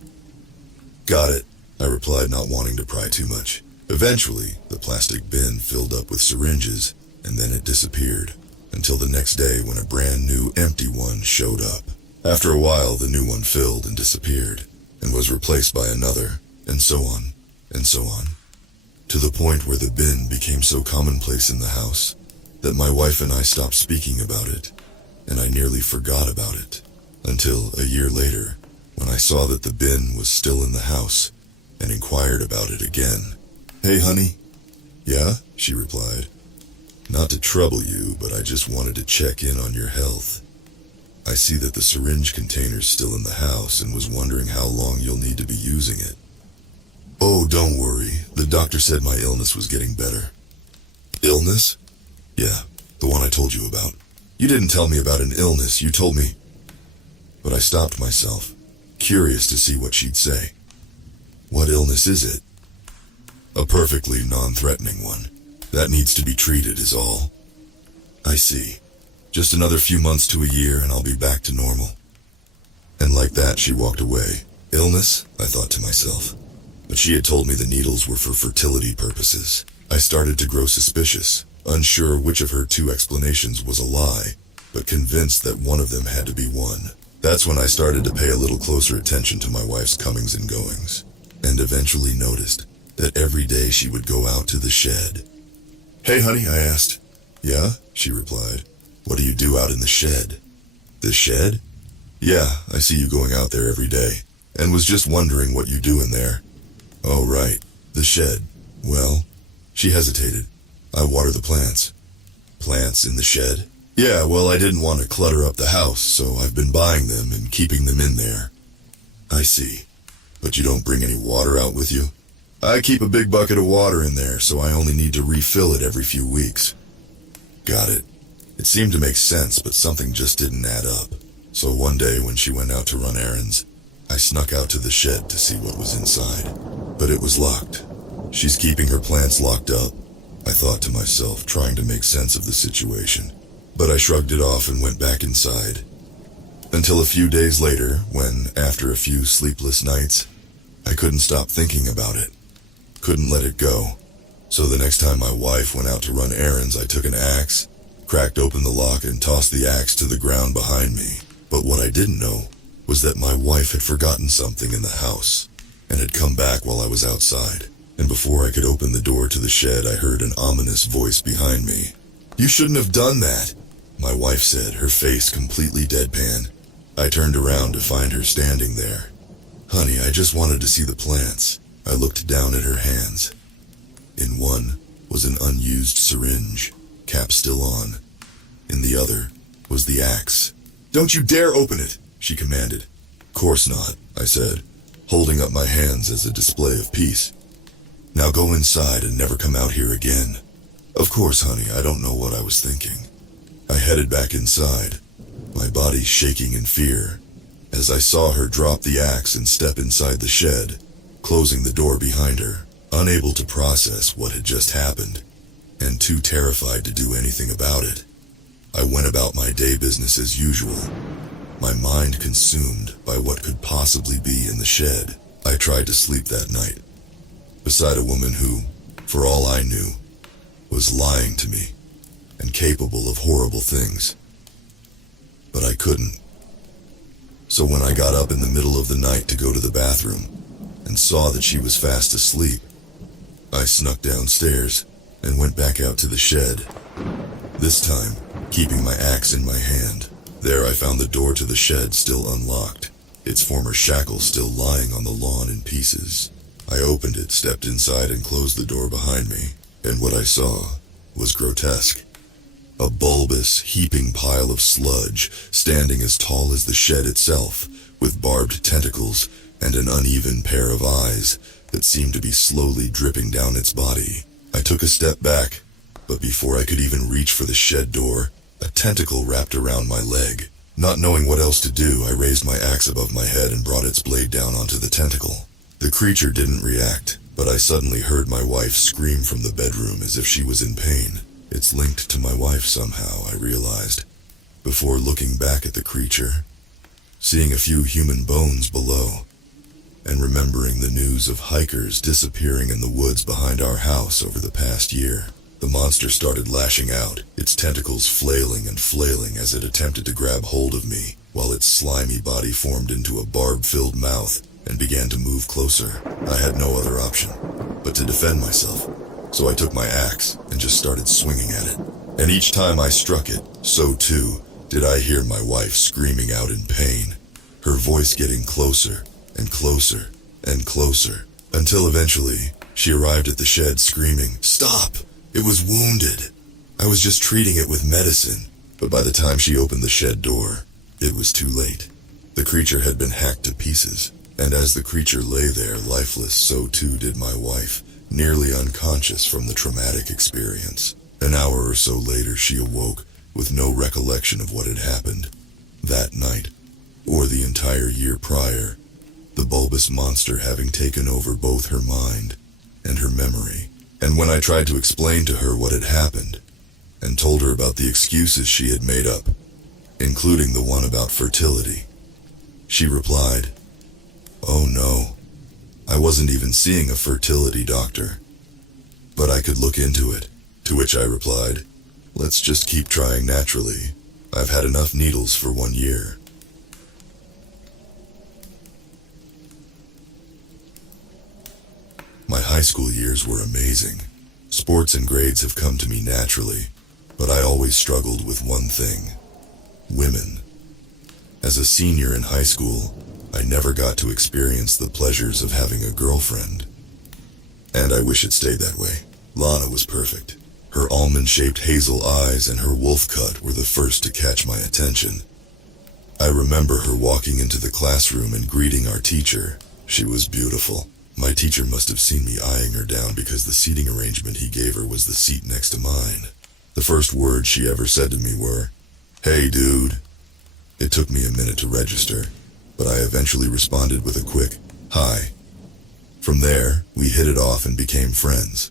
Got it, I replied, not wanting to pry too much. Eventually, the plastic bin filled up with syringes, and then it disappeared, until the next day when a brand new empty one showed up. After a while, the new one filled and disappeared, and was replaced by another, and so on, and so on. To the point where the bin became so commonplace in the house that my wife and I stopped speaking about it, and I nearly forgot about it, until a year later, when I saw that the bin was still in the house, and inquired about it again. Hey, honey. Yeah, she replied. Not to trouble you, but I just wanted to check in on your health. I see that the syringe container's still in the house and was wondering how long you'll need to be using it. Oh, don't worry. The doctor said my illness was getting better. Illness? Yeah, the one I told you about. You didn't tell me about an illness, you told me. But I stopped myself, curious to see what she'd say. What illness is it? A perfectly non-threatening one. That needs to be treated is all. I see. Just another few months to a year and I'll be back to normal. And like that she walked away. Illness? I thought to myself. But she had told me the needles were for fertility purposes. I started to grow suspicious, unsure which of her two explanations was a lie, but convinced that one of them had to be one. That's when I started to pay a little closer attention to my wife's comings and goings, and eventually noticed that every day she would go out to the shed. Hey, honey, I asked. Yeah, she replied. What do you do out in the shed? The shed? Yeah, I see you going out there every day, and was just wondering what you do in there. Oh, right, the shed. Well, she hesitated. I water the plants. Plants in the shed? Yeah, well, I didn't want to clutter up the house, so I've been buying them and keeping them in there. I see. But you don't bring any water out with you? I keep a big bucket of water in there, so I only need to refill it every few weeks. Got it. It seemed to make sense, but something just didn't add up. So one day when she went out to run errands, I snuck out to the shed to see what was inside. But it was locked. She's keeping her plants locked up, I thought to myself, trying to make sense of the situation. But I shrugged it off and went back inside. Until a few days later, when, after a few sleepless nights, I couldn't stop thinking about it. Couldn't let it go. So the next time my wife went out to run errands, I took an axe, cracked open the lock, and tossed the axe to the ground behind me. But what I didn't know was that my wife had forgotten something in the house, and had come back while I was outside. And before I could open the door to the shed, I heard an ominous voice behind me. You shouldn't have done that, my wife said, her face completely deadpan. I turned around to find her standing there. Honey, I just wanted to see the plants. I looked down at her hands. In one was an unused syringe, cap still on. In the other was the axe. Don't you dare open it, she commanded. Course not, I said, holding up my hands as a display of peace. Now go inside and never come out here again. Of course, honey, I don't know what I was thinking. I headed back inside, my body shaking in fear, as I saw her drop the axe and step inside the shed, closing the door behind her, unable to process what had just happened, and too terrified to do anything about it. I went about my day business as usual, my mind consumed by what could possibly be in the shed. I tried to sleep that night, beside a woman who, for all I knew, was lying to me and capable of horrible things. But I couldn't. So when I got up in the middle of the night to go to the bathroom and saw that she was fast asleep, I snuck downstairs and went back out to the shed, this time keeping my axe in my hand. There I found the door to the shed still unlocked, its former shackle still lying on the lawn in pieces. I opened it, stepped inside, and closed the door behind me, and what I saw was grotesque. A bulbous, heaping pile of sludge, standing as tall as the shed itself, with barbed tentacles and an uneven pair of eyes that seemed to be slowly dripping down its body. I took a step back, but before I could even reach for the shed door, a tentacle wrapped around my leg. Not knowing what else to do, I raised my axe above my head and brought its blade down onto the tentacle. The creature didn't react, but I suddenly heard my wife scream from the bedroom as if she was in pain. It's linked to my wife somehow, I realized, before looking back at the creature, seeing a few human bones below, and remembering the news of hikers disappearing in the woods behind our house over the past year. The monster started lashing out, its tentacles flailing and flailing as it attempted to grab hold of me, while its slimy body formed into a barb-filled mouth and began to move closer. I had no other option but to defend myself, so I took my axe and just started swinging at it. And each time I struck it, so too did I hear my wife screaming out in pain, her voice getting closer and closer and closer, until eventually she arrived at the shed screaming, "Stop! It was wounded. I was just treating it with medicine." But by the time she opened the shed door, it was too late. The creature had been hacked to pieces, and as the creature lay there lifeless, so too did my wife, nearly unconscious from the traumatic experience. An hour or so later she awoke with no recollection of what had happened that night, or the entire year prior, the bulbous monster having taken over both her mind and her memory. And when I tried to explain to her what had happened, and told her about the excuses she had made up, including the one about fertility, she replied, "Oh no, I wasn't even seeing a fertility doctor, but I could look into it." To which I replied, "Let's just keep trying naturally. I've had enough needles for 1 year." My high school years were amazing. Sports and grades have come to me naturally, but I always struggled with one thing: women. As a senior in high school, I never got to experience the pleasures of having a girlfriend. And I wish it stayed that way. Lana was perfect. Her almond-shaped hazel eyes and her wolf cut were the first to catch my attention. I remember her walking into the classroom and greeting our teacher. She was beautiful. My teacher must have seen me eyeing her down because the seating arrangement he gave her was the seat next to mine. The first words she ever said to me were, "Hey, dude." It took me a minute to register, but I eventually responded with a quick, "Hi." From there, we hit it off and became friends.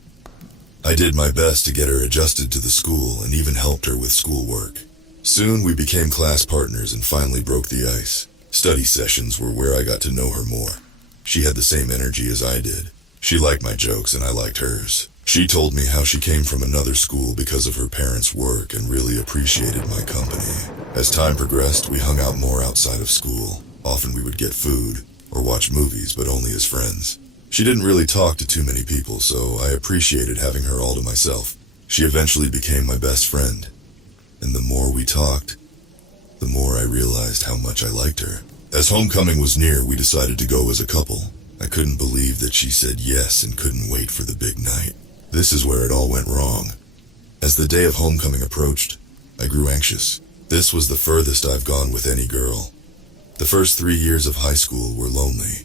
I did my best to get her adjusted to the school and even helped her with schoolwork. Soon we became class partners and finally broke the ice. Study sessions were where I got to know her more. She had the same energy as I did. She liked my jokes and I liked hers. She told me how she came from another school because of her parents' work and really appreciated my company. As time progressed, we hung out more outside of school. Often we would get food or watch movies, but only as friends. She didn't really talk to too many people, so I appreciated having her all to myself. She eventually became my best friend, and the more we talked, the more I realized how much I liked her. As homecoming was near, we decided to go as a couple. I couldn't believe that she said yes and couldn't wait for the big night. This is where it all went wrong. As the day of homecoming approached, I grew anxious. This was the furthest I've gone with any girl. The first 3 years of high school were lonely.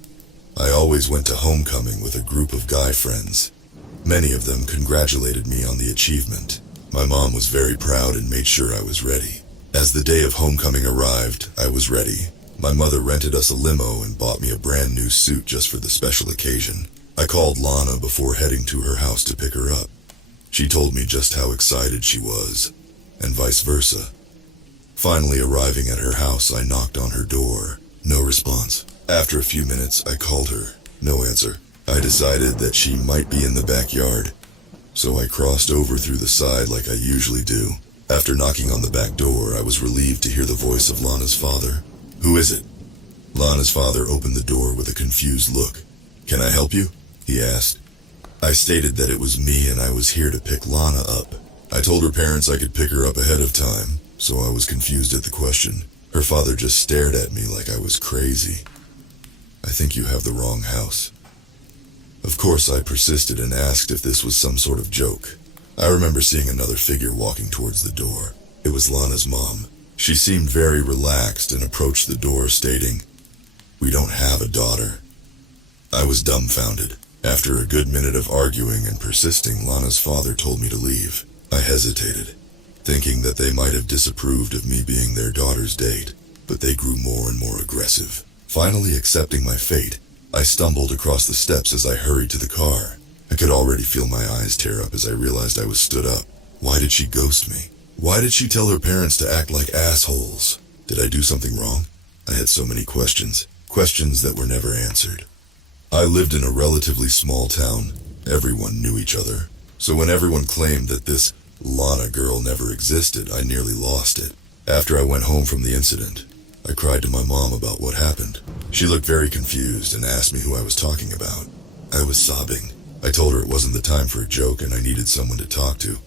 I always went to homecoming with a group of guy friends. Many of them congratulated me on the achievement. My mom was very proud and made sure I was ready. As the day of homecoming arrived, I was ready. My mother rented us a limo and bought me a brand new suit just for the special occasion. I called Lana before heading to her house to pick her up. She told me just how excited she was, and vice versa. Finally arriving at her house, I knocked on her door. No response. After a few minutes, I called her. No answer. I decided that she might be in the backyard, so I crossed over through the side like I usually do. After knocking on the back door, I was relieved to hear the voice of Lana's father. "Who is it?" Lana's father opened the door with a confused look. "Can I help you?" he asked. I stated that it was me and I was here to pick Lana up. I told her parents I could pick her up ahead of time, so I was confused at the question. Her father just stared at me like I was crazy. "I think you have the wrong house." Of course, I persisted and asked if this was some sort of joke. I remember seeing another figure walking towards the door. It was Lana's mom. She seemed very relaxed and approached the door stating, "We don't have a daughter." I was dumbfounded. After a good minute of arguing and persisting, Lana's father told me to leave. I hesitated, thinking that they might have disapproved of me being their daughter's date, but they grew more and more aggressive. Finally accepting my fate, I stumbled across the steps as I hurried to the car. I could already feel my eyes tear up as I realized I was stood up. Why did she ghost me? Why did she tell her parents to act like assholes? Did I do something wrong? I had so many questions that were never answered. I lived in a relatively small town. Everyone knew each other. So when everyone claimed that this Lana girl never existed, I nearly lost it. After I went home from the incident, I cried to my mom about what happened. She looked very confused and asked me who I was talking about. I was sobbing. I told her it wasn't the time for a joke and I needed someone to talk to.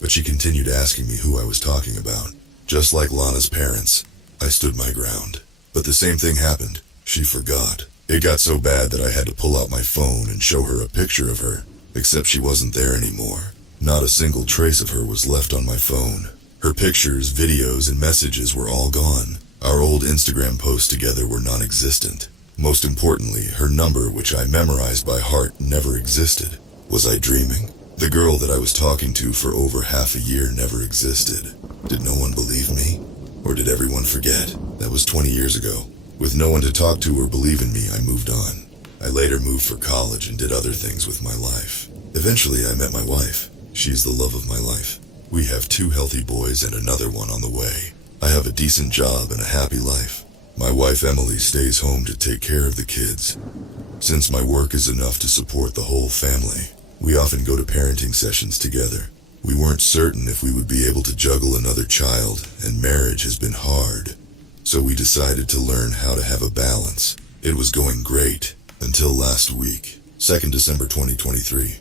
But she continued asking me who I was talking about. Just like Lana's parents, I stood my ground. But the same thing happened. She forgot. It got so bad that I had to pull out my phone and show her a picture of her, except she wasn't there anymore. Not a single trace of her was left on my phone. Her pictures, videos, and messages were all gone. Our old Instagram posts together were non-existent. Most importantly, her number, which I memorized by heart, never existed. Was I dreaming? The girl that I was talking to for over half a year never existed. Did no one believe me? Or did everyone forget? That was 20 years ago. With no one to talk to or believe in me, I moved on. I later moved for college and did other things with my life. Eventually, I met my wife. She's the love of my life. We have 2 healthy boys and another one on the way. I have a decent job and a happy life. My wife Emily stays home to take care of the kids. Since my work is enough to support the whole family, we often go to parenting sessions together. We weren't certain if we would be able to juggle another child, and marriage has been hard. So we decided to learn how to have a balance. It was going great until last week, 2nd December 2023.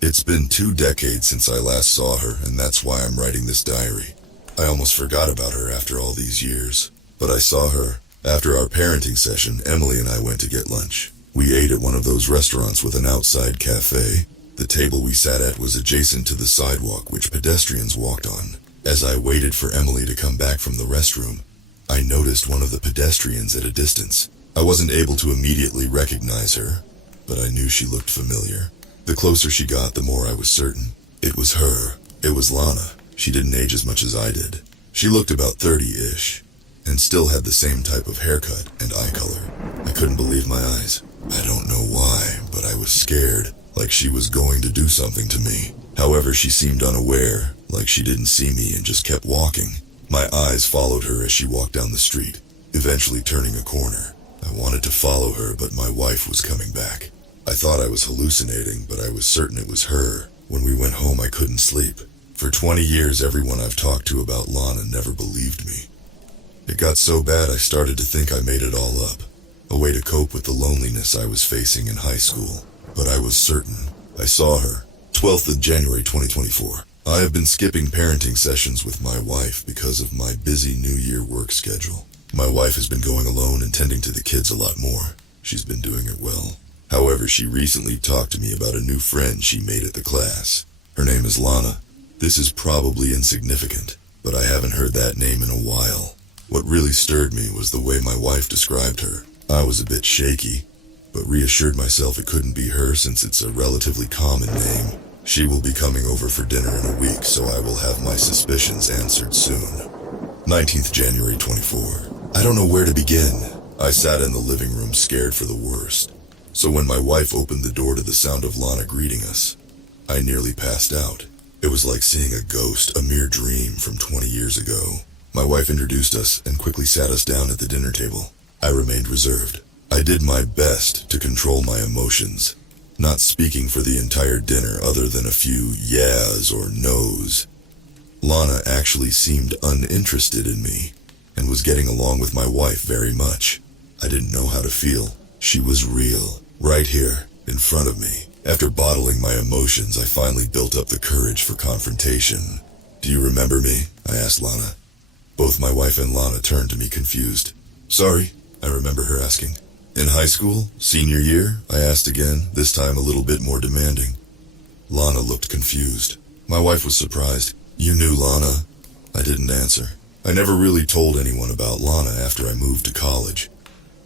It's been 2 decades since I last saw her, and that's why I'm writing this diary. I almost forgot about her after all these years, but I saw her. After our parenting session, Emily and I went to get lunch. We ate at one of those restaurants with an outside cafe. The table we sat at was adjacent to the sidewalk which pedestrians walked on. As I waited for Emily to come back from the restroom, I noticed one of the pedestrians at a distance. I wasn't able to immediately recognize her, but I knew she looked familiar. The closer she got, the more I was certain. It was her. It was Lana. She didn't age as much as I did. She looked about 30-ish, and still had the same type of haircut and eye color. I couldn't believe my eyes. I don't know why, but I was scared, like she was going to do something to me. However, she seemed unaware, like she didn't see me and just kept walking. My eyes followed her as she walked down the street, eventually turning a corner. I wanted to follow her, but my wife was coming back. I thought I was hallucinating, but I was certain it was her. When we went home, I couldn't sleep. For 20 years, everyone I've talked to about Lana never believed me. It got so bad I started to think I made it all up, a way to cope with the loneliness I was facing in high school. But I was certain. I saw her, 12th of January 2024. I have been skipping parenting sessions with my wife because of my busy New Year work schedule. My wife has been going alone and tending to the kids a lot more. She's been doing it well. However, she recently talked to me about a new friend she made at the class. Her name is Lana. This is probably insignificant, but I haven't heard that name in a while. What really stirred me was the way my wife described her. I was a bit shaky, but reassured myself it couldn't be her since it's a relatively common name. She will be coming over for dinner in a week, so I will have my suspicions answered soon. 19th January 24. I don't know where to begin. I sat in the living room scared for the worst. So when my wife opened the door to the sound of Lana greeting us, I nearly passed out. It was like seeing a ghost, a mere dream from 20 years ago. My wife introduced us and quickly sat us down at the dinner table. I remained reserved. I did my best to control my emotions, not speaking for the entire dinner other than a few yeahs or no's. Lana actually seemed uninterested in me and was getting along with my wife very much. I didn't know how to feel. She was real, right here, in front of me. After bottling my emotions, I finally built up the courage for confrontation. "Do you remember me?" I asked Lana. Both my wife and Lana turned to me confused. "Sorry," I remember her asking. "In high school? Senior year?" I asked again, this time a little bit more demanding. Lana looked confused. My wife was surprised. "You knew Lana?" I didn't answer. I never really told anyone about Lana after I moved to college,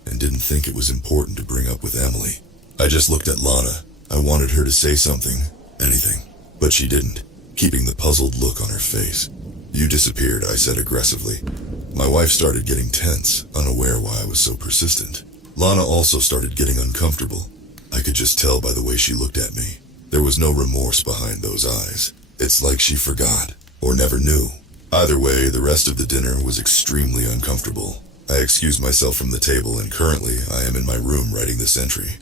and didn't think it was important to bring up with Emily. I just looked at Lana. I wanted her to say something, anything, but she didn't, keeping the puzzled look on her face. "You disappeared," I said aggressively. My wife started getting tense, unaware why I was so persistent. Lana also started getting uncomfortable. I could just tell by the way she looked at me. There was no remorse behind those eyes. It's like she forgot, or never knew. Either way, the rest of the dinner was extremely uncomfortable. I excused myself from the table, and currently I am in my room writing this entry.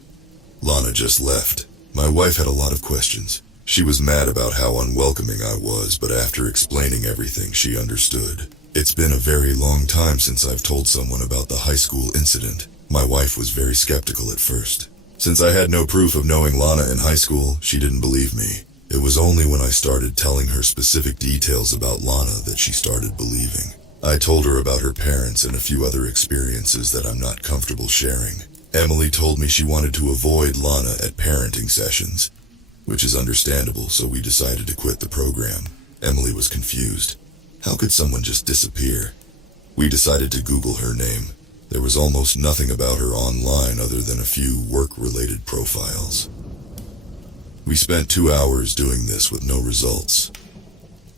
Lana just left. My wife had a lot of questions. She was mad about how unwelcoming I was, but after explaining everything, she understood. It's been a very long time since I've told someone about the high school incident. My wife was very skeptical at first. Since I had no proof of knowing Lana in high school, she didn't believe me. It was only when I started telling her specific details about Lana that she started believing. I told her about her parents and a few other experiences that I'm not comfortable sharing. Emily told me she wanted to avoid Lana at parenting sessions, which is understandable, so we decided to quit the program. Emily was confused. How could someone just disappear? We decided to Google her name. There was almost nothing about her online other than a few work-related profiles. We spent 2 hours doing this with no results.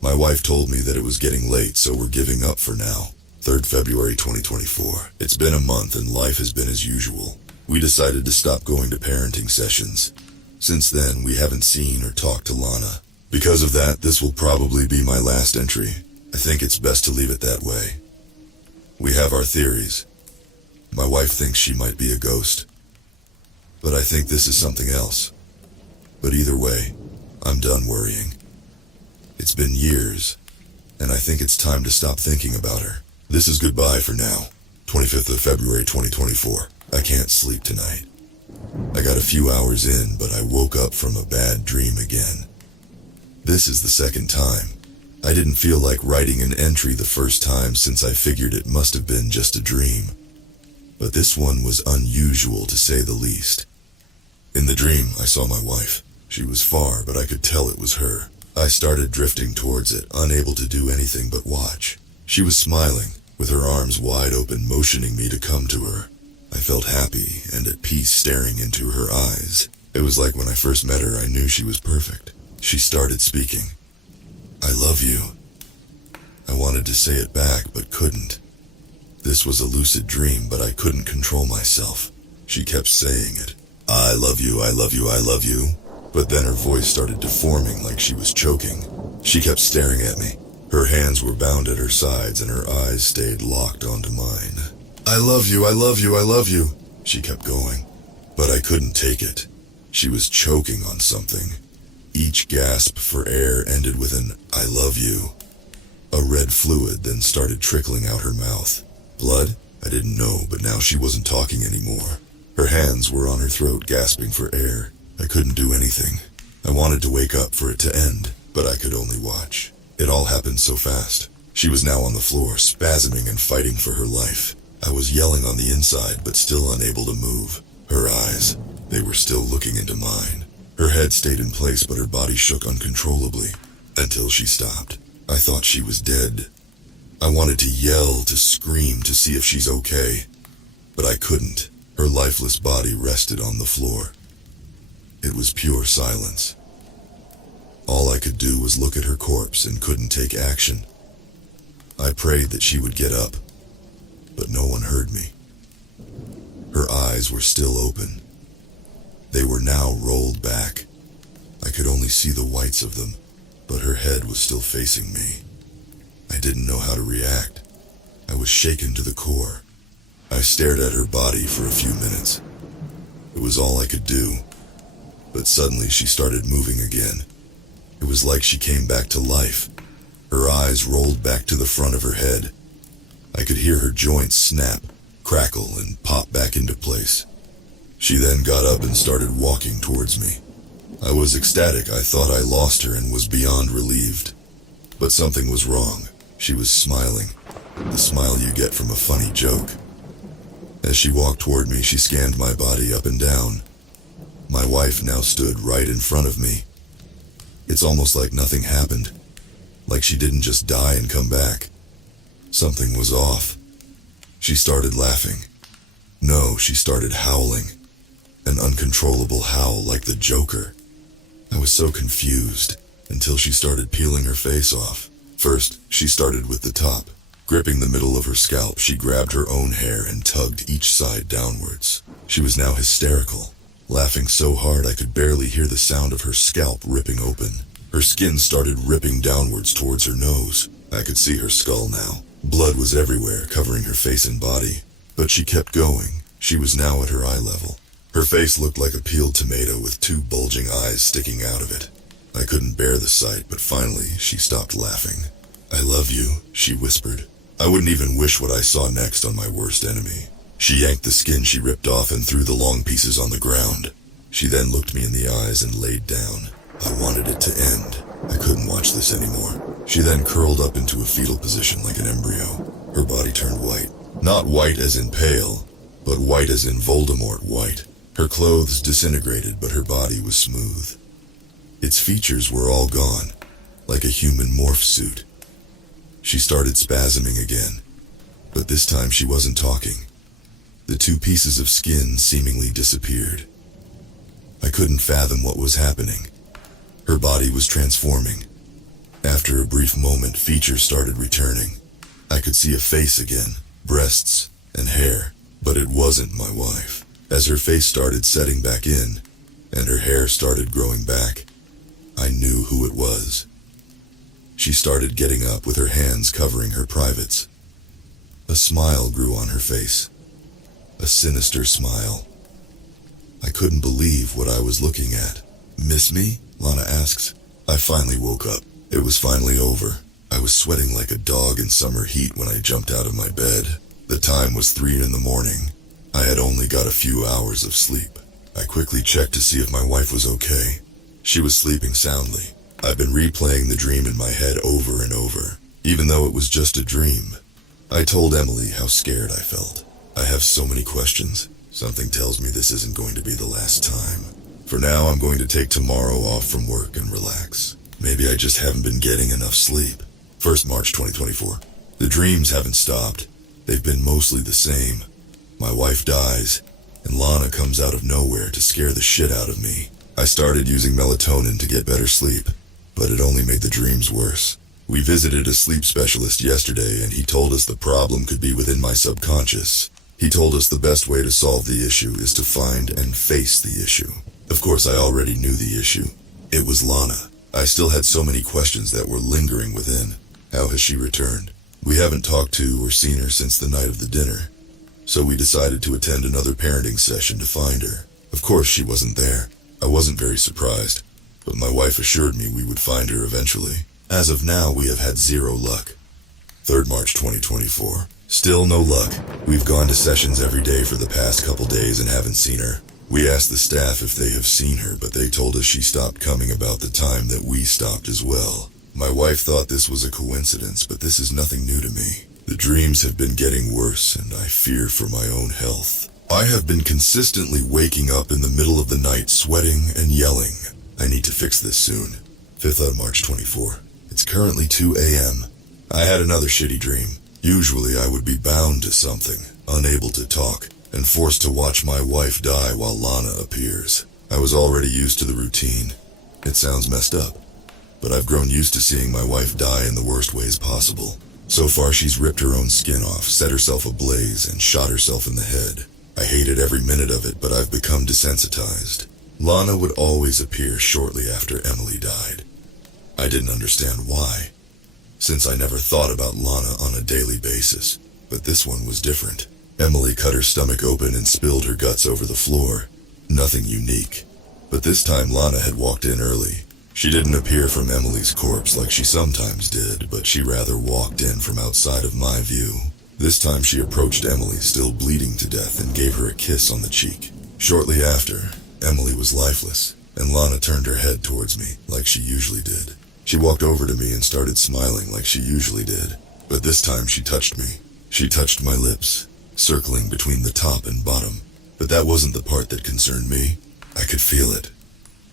My wife told me that it was getting late, so we're giving up for now. 3rd February 2024. It's been a month and life has been as usual. We decided to stop going to parenting sessions. Since then, we haven't seen or talked to Lana. Because of that, this will probably be my last entry. I think it's best to leave it that way. We have our theories. My wife thinks she might be a ghost, but I think this is something else. But either way, I'm done worrying. It's been years, and I think it's time to stop thinking about her. This is goodbye for now. 25th of February 2024. I can't sleep tonight. I got a few hours in, but I woke up from a bad dream again. This is the second time. I didn't feel like writing an entry the first time since I figured it must have been just a dream. But this one was unusual to say the least. In the dream, I saw my wife. She was far, but I could tell it was her. I started drifting towards it, unable to do anything but watch. She was smiling, with her arms wide open, motioning me to come to her. I felt happy and at peace staring into her eyes. It was like when I first met her, I knew she was perfect. She started speaking. "I love you." I wanted to say it back, but couldn't. This was a lucid dream, but I couldn't control myself. She kept saying it. "I love you, I love you, I love you." But then her voice started deforming like she was choking. She kept staring at me. Her hands were bound at her sides and her eyes stayed locked onto mine. "I love you, I love you, I love you," she kept going. But I couldn't take it. She was choking on something. Each gasp for air ended with an "I love you." A red fluid then started trickling out her mouth. Blood? I didn't know, but now she wasn't talking anymore. Her hands were on her throat, gasping for air. I couldn't do anything. I wanted to wake up for it to end, but I could only watch. It all happened so fast. She was now on the floor, spasming and fighting for her life. I was yelling on the inside, but still unable to move. Her eyes, they were still looking into mine. Her head stayed in place, but her body shook uncontrollably, until she stopped. I thought she was dead. I wanted to yell, to scream, to see if she's okay, but I couldn't. Her lifeless body rested on the floor. It was pure silence. All I could do was look at her corpse and couldn't take action. I prayed that she would get up, but no one heard me. Her eyes were still open. They were now rolled back. I could only see the whites of them, but her head was still facing me. I didn't know how to react. I was shaken to the core. I stared at her body for a few minutes. It was all I could do. But suddenly she started moving again. It was like she came back to life. Her eyes rolled back to the front of her head. I could hear her joints snap, crackle, and pop back into place. She then got up and started walking towards me. I was ecstatic. I thought I lost her and was beyond relieved. But something was wrong. She was smiling. The smile you get from a funny joke. As she walked toward me, she scanned my body up and down. My wife now stood right in front of me. It's almost like nothing happened. Like she didn't just die and come back. Something was off. She started laughing. No, she started howling. An uncontrollable howl like the Joker. I was so confused until she started peeling her face off. First, she started with the top, Gripping the middle of her scalp, she grabbed her own hair and tugged each side downwards. She was now hysterical, laughing so hard I could barely hear the sound of her scalp ripping open. Her skin started ripping downwards towards her nose. I could see her skull now. Blood was everywhere, covering her face and body. But she kept going. She was now at her eye level. Her face looked like a peeled tomato with two bulging eyes sticking out of it. I couldn't bear the sight, but finally she stopped laughing. "I love you," she whispered. I wouldn't even wish what I saw next on my worst enemy. She yanked the skin she ripped off and threw the long pieces on the ground. She then looked me in the eyes and laid down. I wanted it to end. I couldn't watch this anymore. She then curled up into a fetal position like an embryo. Her body turned white. Not white as in pale, but white as in Voldemort white. Her clothes disintegrated, but her body was smooth. Its features were all gone, like a human morph suit. She started spasming again, but this time she wasn't talking. The two pieces of skin seemingly disappeared. I couldn't fathom what was happening. Her body was transforming. After a brief moment, features started returning. I could see a face again, breasts and hair, but it wasn't my wife. As her face started setting back in, and her hair started growing back, I knew who it was. She started getting up with her hands covering her privates. A smile grew on her face. A sinister smile. I couldn't believe what I was looking at. "Miss me?" Lana asks. I finally woke up. It was finally over. I was sweating like a dog in summer heat when I jumped out of my bed. The time was 3 in the morning. I had only got a few hours of sleep. I quickly checked to see if my wife was okay. She was sleeping soundly. I've been replaying the dream in my head over and over, even though it was just a dream. I told Emily how scared I felt. I have so many questions. Something tells me this isn't going to be the last time. For now, I'm going to take tomorrow off from work and relax. Maybe I just haven't been getting enough sleep. 1st March 2024. The dreams haven't stopped. They've been mostly the same. My wife dies, and Lana comes out of nowhere to scare the shit out of me. I started using melatonin to get better sleep, but it only made the dreams worse. We visited a sleep specialist yesterday, and he told us the problem could be within my subconscious. He told us the best way to solve the issue is to find and face the issue. Of course, I already knew the issue. It was Lana. I still had so many questions that were lingering within. How has she returned? We haven't talked to or seen her since the night of the dinner, so we decided to attend another parenting session to find her. Of course, she wasn't there. I wasn't very surprised, but my wife assured me we would find her eventually. As of now, we have had zero luck. 3rd March 2024. Still no luck. We've gone to sessions every day for the past couple days and haven't seen her. We asked the staff if they have seen her, but they told us she stopped coming about the time that we stopped as well. My wife thought this was a coincidence, but this is nothing new to me. The dreams have been getting worse, and I fear for my own health. I have been consistently waking up in the middle of the night sweating and yelling. I need to fix this soon. 5th of March 24. It's currently 2 a.m. I had another shitty dream. Usually I would be bound to something, unable to talk, and forced to watch my wife die while Lana appears. I was already used to the routine. It sounds messed up, but I've grown used to seeing my wife die in the worst ways possible. So far she's ripped her own skin off, set herself ablaze, and shot herself in the head. I hated every minute of it, but I've become desensitized. Lana would always appear shortly after Emily died. I didn't understand why, since I never thought about Lana on a daily basis, but this one was different. Emily cut her stomach open and spilled her guts over the floor. Nothing unique. But this time Lana had walked in early. She didn't appear from Emily's corpse like she sometimes did, but she rather walked in from outside of my view. This time she approached Emily, still bleeding to death, and gave her a kiss on the cheek. Shortly after, Emily was lifeless, and Lana turned her head towards me, like she usually did. She walked over to me and started smiling like she usually did, but this time she touched me. She touched my lips, circling between the top and bottom, but that wasn't the part that concerned me. I could feel it.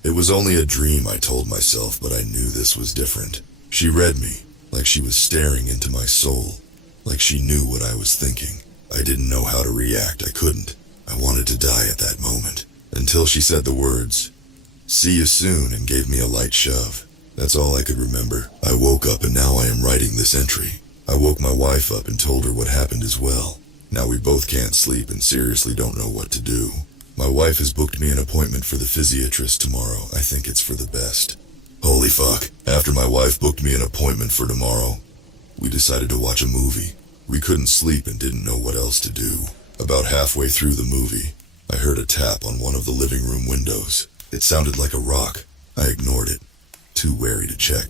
It was only a dream, I told myself, but I knew this was different. She read me, like she was staring into my soul, like she knew what I was thinking. I didn't know how to react. I couldn't. I wanted to die at that moment, until she said the words, "See you soon," and gave me a light shove. That's all I could remember. I woke up and now I am writing this entry. I woke my wife up and told her what happened as well. Now we both can't sleep and seriously don't know what to do. My wife has booked me an appointment for the physiatrist tomorrow. I think it's for the best. Holy fuck. After my wife booked me an appointment for tomorrow, we decided to watch a movie. We couldn't sleep and didn't know what else to do. About halfway through the movie, I heard a tap on one of the living room windows. It sounded like a rock. I ignored it, too wary to check.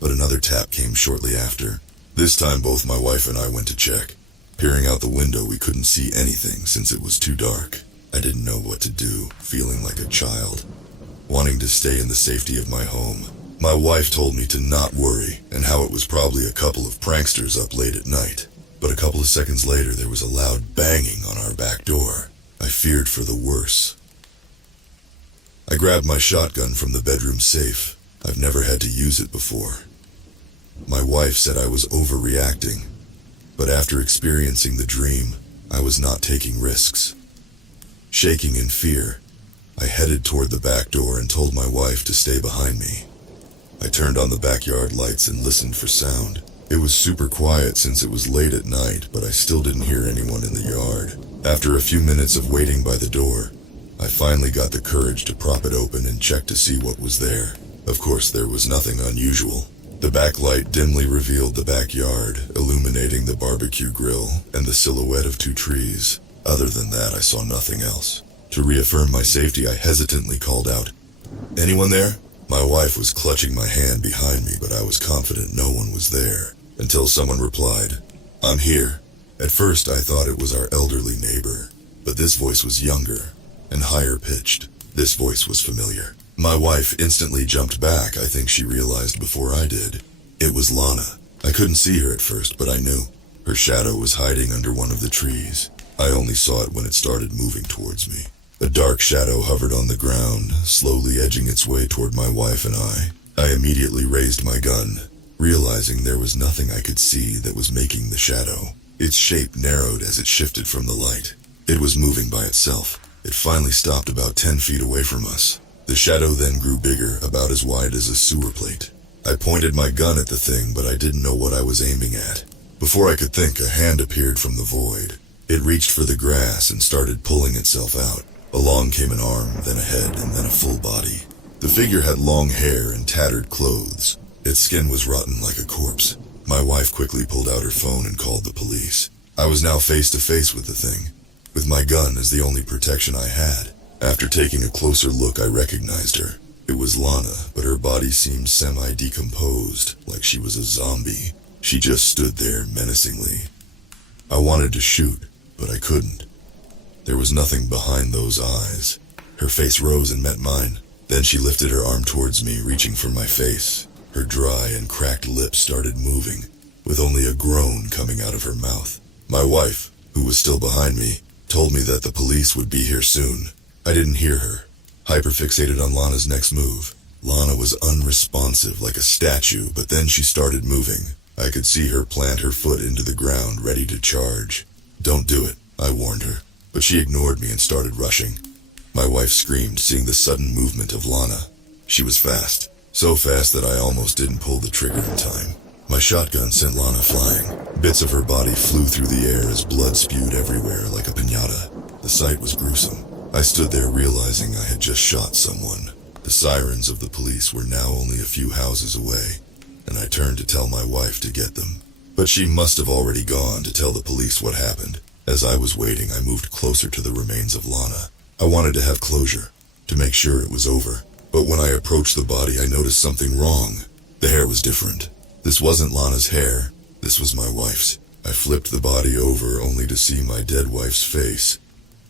But another tap came shortly after. This time both my wife and I went to check. Peering out the window, we couldn't see anything since it was too dark. I didn't know what to do, feeling like a child, wanting to stay in the safety of my home. My wife told me to not worry, and how it was probably a couple of pranksters up late at night. But a couple of seconds later, there was a loud banging on our back door. I feared for the worse. I grabbed my shotgun from the bedroom safe. I've never had to use it before. My wife said I was overreacting, but after experiencing the dream, I was not taking risks. Shaking in fear, I headed toward the back door and told my wife to stay behind me. I turned on the backyard lights and listened for sound. It was super quiet since it was late at night, but I still didn't hear anyone in the yard. After a few minutes of waiting by the door, I finally got the courage to prop it open and check to see what was there. Of course, there was nothing unusual. The backlight dimly revealed the backyard, illuminating the barbecue grill and the silhouette of two trees. Other than that, I saw nothing else. To reaffirm my safety, I hesitantly called out, "Anyone there?" My wife was clutching my hand behind me, but I was confident no one was there, until someone replied, "I'm here." At first, I thought it was our elderly neighbor, but this voice was younger and higher pitched. This voice was familiar. My wife instantly jumped back. I think she realized before I did. It was Lana. I couldn't see her at first, but I knew. Her shadow was hiding under one of the trees. I only saw it when it started moving towards me. A dark shadow hovered on the ground, slowly edging its way toward my wife and I. I immediately raised my gun, realizing there was nothing I could see that was making the shadow. Its shape narrowed as it shifted from the light. It was moving by itself. It finally stopped about 10 feet away from us. The shadow then grew bigger, about as wide as a sewer plate. I pointed my gun at the thing, but I didn't know what I was aiming at. Before I could think, a hand appeared from the void. It reached for the grass and started pulling itself out. Along came an arm, then a head, and then a full body. The figure had long hair and tattered clothes. Its skin was rotten like a corpse. My wife quickly pulled out her phone and called the police. I was now face to face with the thing, with my gun as the only protection I had. After taking a closer look, I recognized her. It was Lana, but her body seemed semi-decomposed, like she was a zombie. She just stood there menacingly. I wanted to shoot, but I couldn't. There was nothing behind those eyes. Her face rose and met mine. Then she lifted her arm towards me, reaching for my face. Her dry and cracked lips started moving, with only a groan coming out of her mouth. My wife, who was still behind me, told me that the police would be here soon. I didn't hear her, hyperfixated on Lana's next move. Lana was unresponsive like a statue, but then she started moving. I could see her plant her foot into the ground, ready to charge. "Don't do it," I warned her, but she ignored me and started rushing. My wife screamed, seeing the sudden movement of Lana. She was fast, so fast that I almost didn't pull the trigger in time. My shotgun sent Lana flying. Bits of her body flew through the air as blood spewed everywhere like a piñata. The sight was gruesome. I stood there realizing I had just shot someone. The sirens of the police were now only a few houses away, and I turned to tell my wife to get them. But she must have already gone to tell the police what happened. As I was waiting, I moved closer to the remains of Lana. I wanted to have closure, to make sure it was over. But when I approached the body, I noticed something wrong. The hair was different. This wasn't Lana's hair. This was my wife's. I flipped the body over only to see my dead wife's face,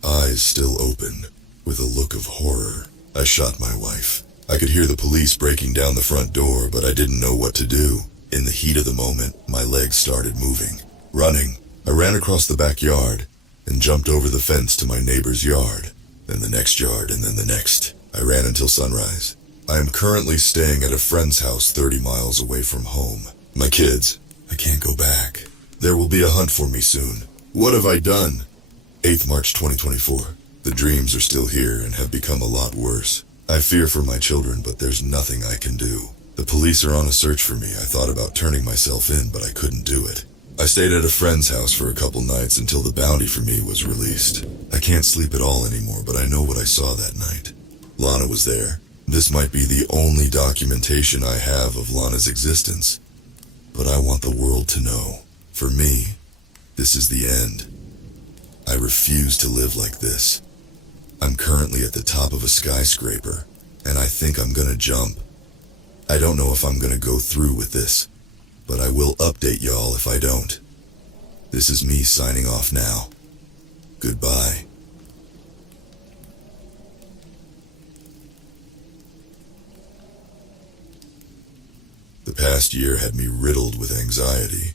eyes still open, with a look of horror. I shot my wife. I could hear the police breaking down the front door, but I didn't know what to do. In the heat of the moment, my legs started moving. Running, I ran across the backyard and jumped over the fence to my neighbor's yard, then the next yard, and then the next. I ran until sunrise. I am currently staying at a friend's house 30 miles away from home. My kids, I can't go back. There will be a hunt for me soon. What have I done? 8th March 2024. The dreams are still here and have become a lot worse. I fear for my children, but there's nothing I can do. The police are on a search for me. I thought about turning myself in, but I couldn't do it. I stayed at a friend's house for a couple nights until the bounty for me was released. I can't sleep at all anymore, but I know what I saw that night. Lana was there. This might be the only documentation I have of Lana's existence. But I want the world to know. For me, this is the end. I refuse to live like this. I'm currently at the top of a skyscraper, and I think I'm gonna jump. I don't know if I'm gonna go through with this, but I will update y'all if I don't. This is me signing off now. Goodbye. The past year had me riddled with anxiety,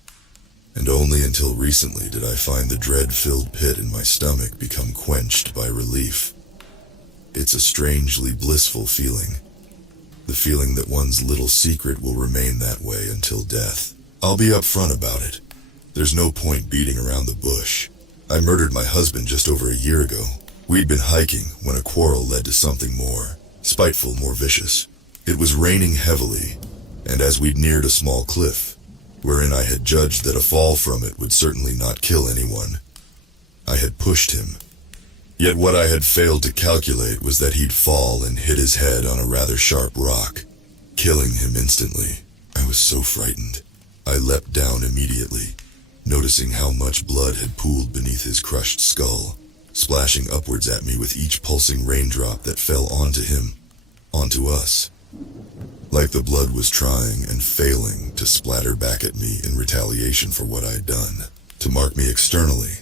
and only until recently did I find the dread-filled pit in my stomach become quenched by relief. It's a strangely blissful feeling. The feeling that one's little secret will remain that way until death. I'll be upfront about it. There's no point beating around the bush. I murdered my husband just over a year ago. We'd been hiking when a quarrel led to something more spiteful, more vicious. It was raining heavily, and as we'd neared a small cliff, wherein I had judged that a fall from it would certainly not kill anyone, I had pushed him. Yet what I had failed to calculate was that he'd fall and hit his head on a rather sharp rock, killing him instantly. I was so frightened. I leapt down immediately, noticing how much blood had pooled beneath his crushed skull, splashing upwards at me with each pulsing raindrop that fell onto him, onto us. Like the blood was trying and failing to splatter back at me in retaliation for what I'd done, to mark me externally,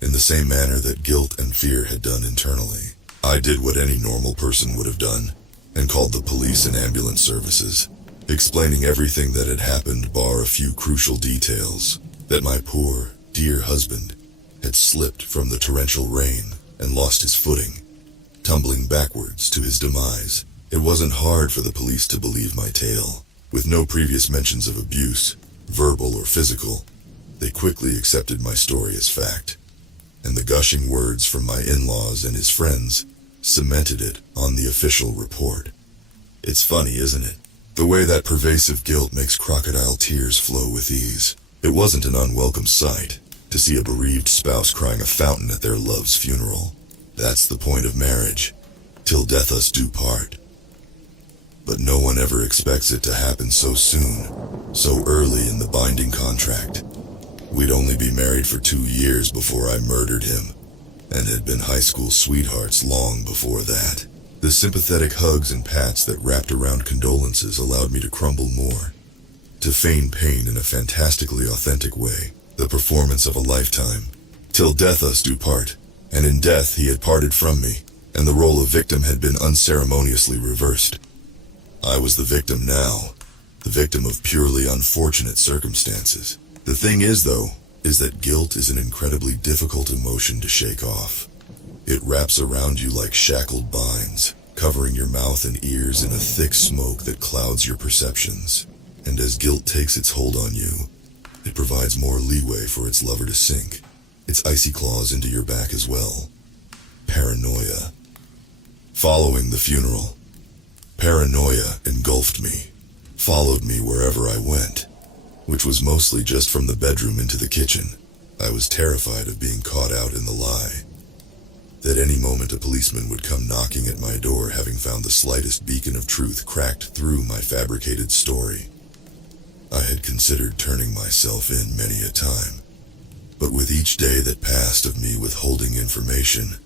in the same manner that guilt and fear had done internally. I did what any normal person would have done, and called the police and ambulance services, explaining everything that had happened bar a few crucial details, that my poor, dear husband had slipped from the torrential rain and lost his footing, tumbling backwards to his demise. It wasn't hard for the police to believe my tale. With no previous mentions of abuse, verbal or physical, they quickly accepted my story as fact, and the gushing words from my in-laws and his friends cemented it on the official report. It's funny, isn't it? The way that pervasive guilt makes crocodile tears flow with ease. It wasn't an unwelcome sight to see a bereaved spouse crying a fountain at their love's funeral. That's the point of marriage. Till death us do part. But no one ever expects it to happen so soon, so early in the binding contract. We'd only be married for 2 years before I murdered him, and had been high school sweethearts long before that. The sympathetic hugs and pats that wrapped around condolences allowed me to crumble more, to feign pain in a fantastically authentic way, the performance of a lifetime. Till death us do part, and in death he had parted from me, and the role of victim had been unceremoniously reversed. I was the victim now, the victim of purely unfortunate circumstances. The thing is, though, is that guilt is an incredibly difficult emotion to shake off. It wraps around you like shackled binds, covering your mouth and ears in a thick smoke that clouds your perceptions. And as guilt takes its hold on you, it provides more leeway for its lover to sink, its icy claws into your back as well. Paranoia. Following the funeral, paranoia engulfed me, followed me wherever I went, which was mostly just from the bedroom into the kitchen. I was terrified of being caught out in the lie. That any moment a policeman would come knocking at my door, having found the slightest beacon of truth cracked through my fabricated story. I had considered turning myself in many a time, but with each day that passed of me withholding information,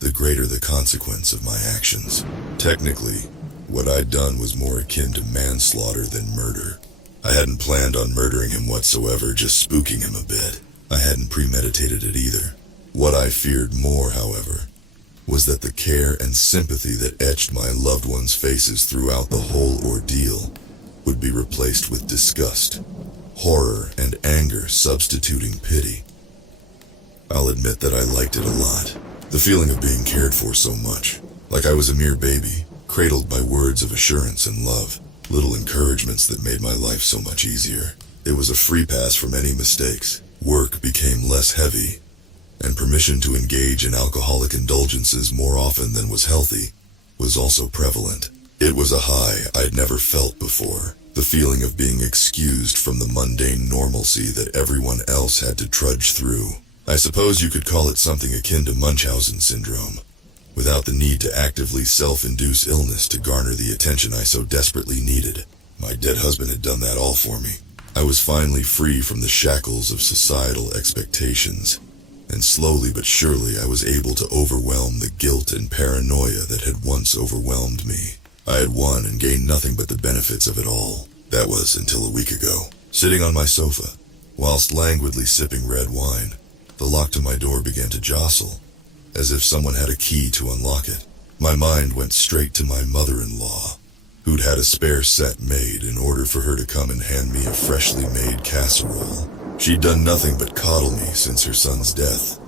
the greater the consequence of my actions. Technically, what I'd done was more akin to manslaughter than murder. I hadn't planned on murdering him whatsoever, just spooking him a bit. I hadn't premeditated it either. What I feared more, however, was that the care and sympathy that etched my loved ones' faces throughout the whole ordeal would be replaced with disgust, horror, and anger substituting pity. I'll admit that I liked it a lot. The feeling of being cared for so much, like I was a mere baby, cradled by words of assurance and love, little encouragements that made my life so much easier. It was a free pass from any mistakes. Work became less heavy, and permission to engage in alcoholic indulgences more often than was healthy was also prevalent. It was a high I'd never felt before, the feeling of being excused from the mundane normalcy that everyone else had to trudge through. I suppose you could call it something akin to Munchausen syndrome, without the need to actively self-induce illness to garner the attention I so desperately needed. My dead husband had done that all for me. I was finally free from the shackles of societal expectations, and slowly but surely I was able to overwhelm the guilt and paranoia that had once overwhelmed me. I had won and gained nothing but the benefits of it all. That was until a week ago. Sitting on my sofa, whilst languidly sipping red wine, the lock to my door began to jostle, as if someone had a key to unlock it. My mind went straight to my mother-in-law, who'd had a spare set made in order for her to come and hand me a freshly made casserole. She'd done nothing but coddle me since her son's death,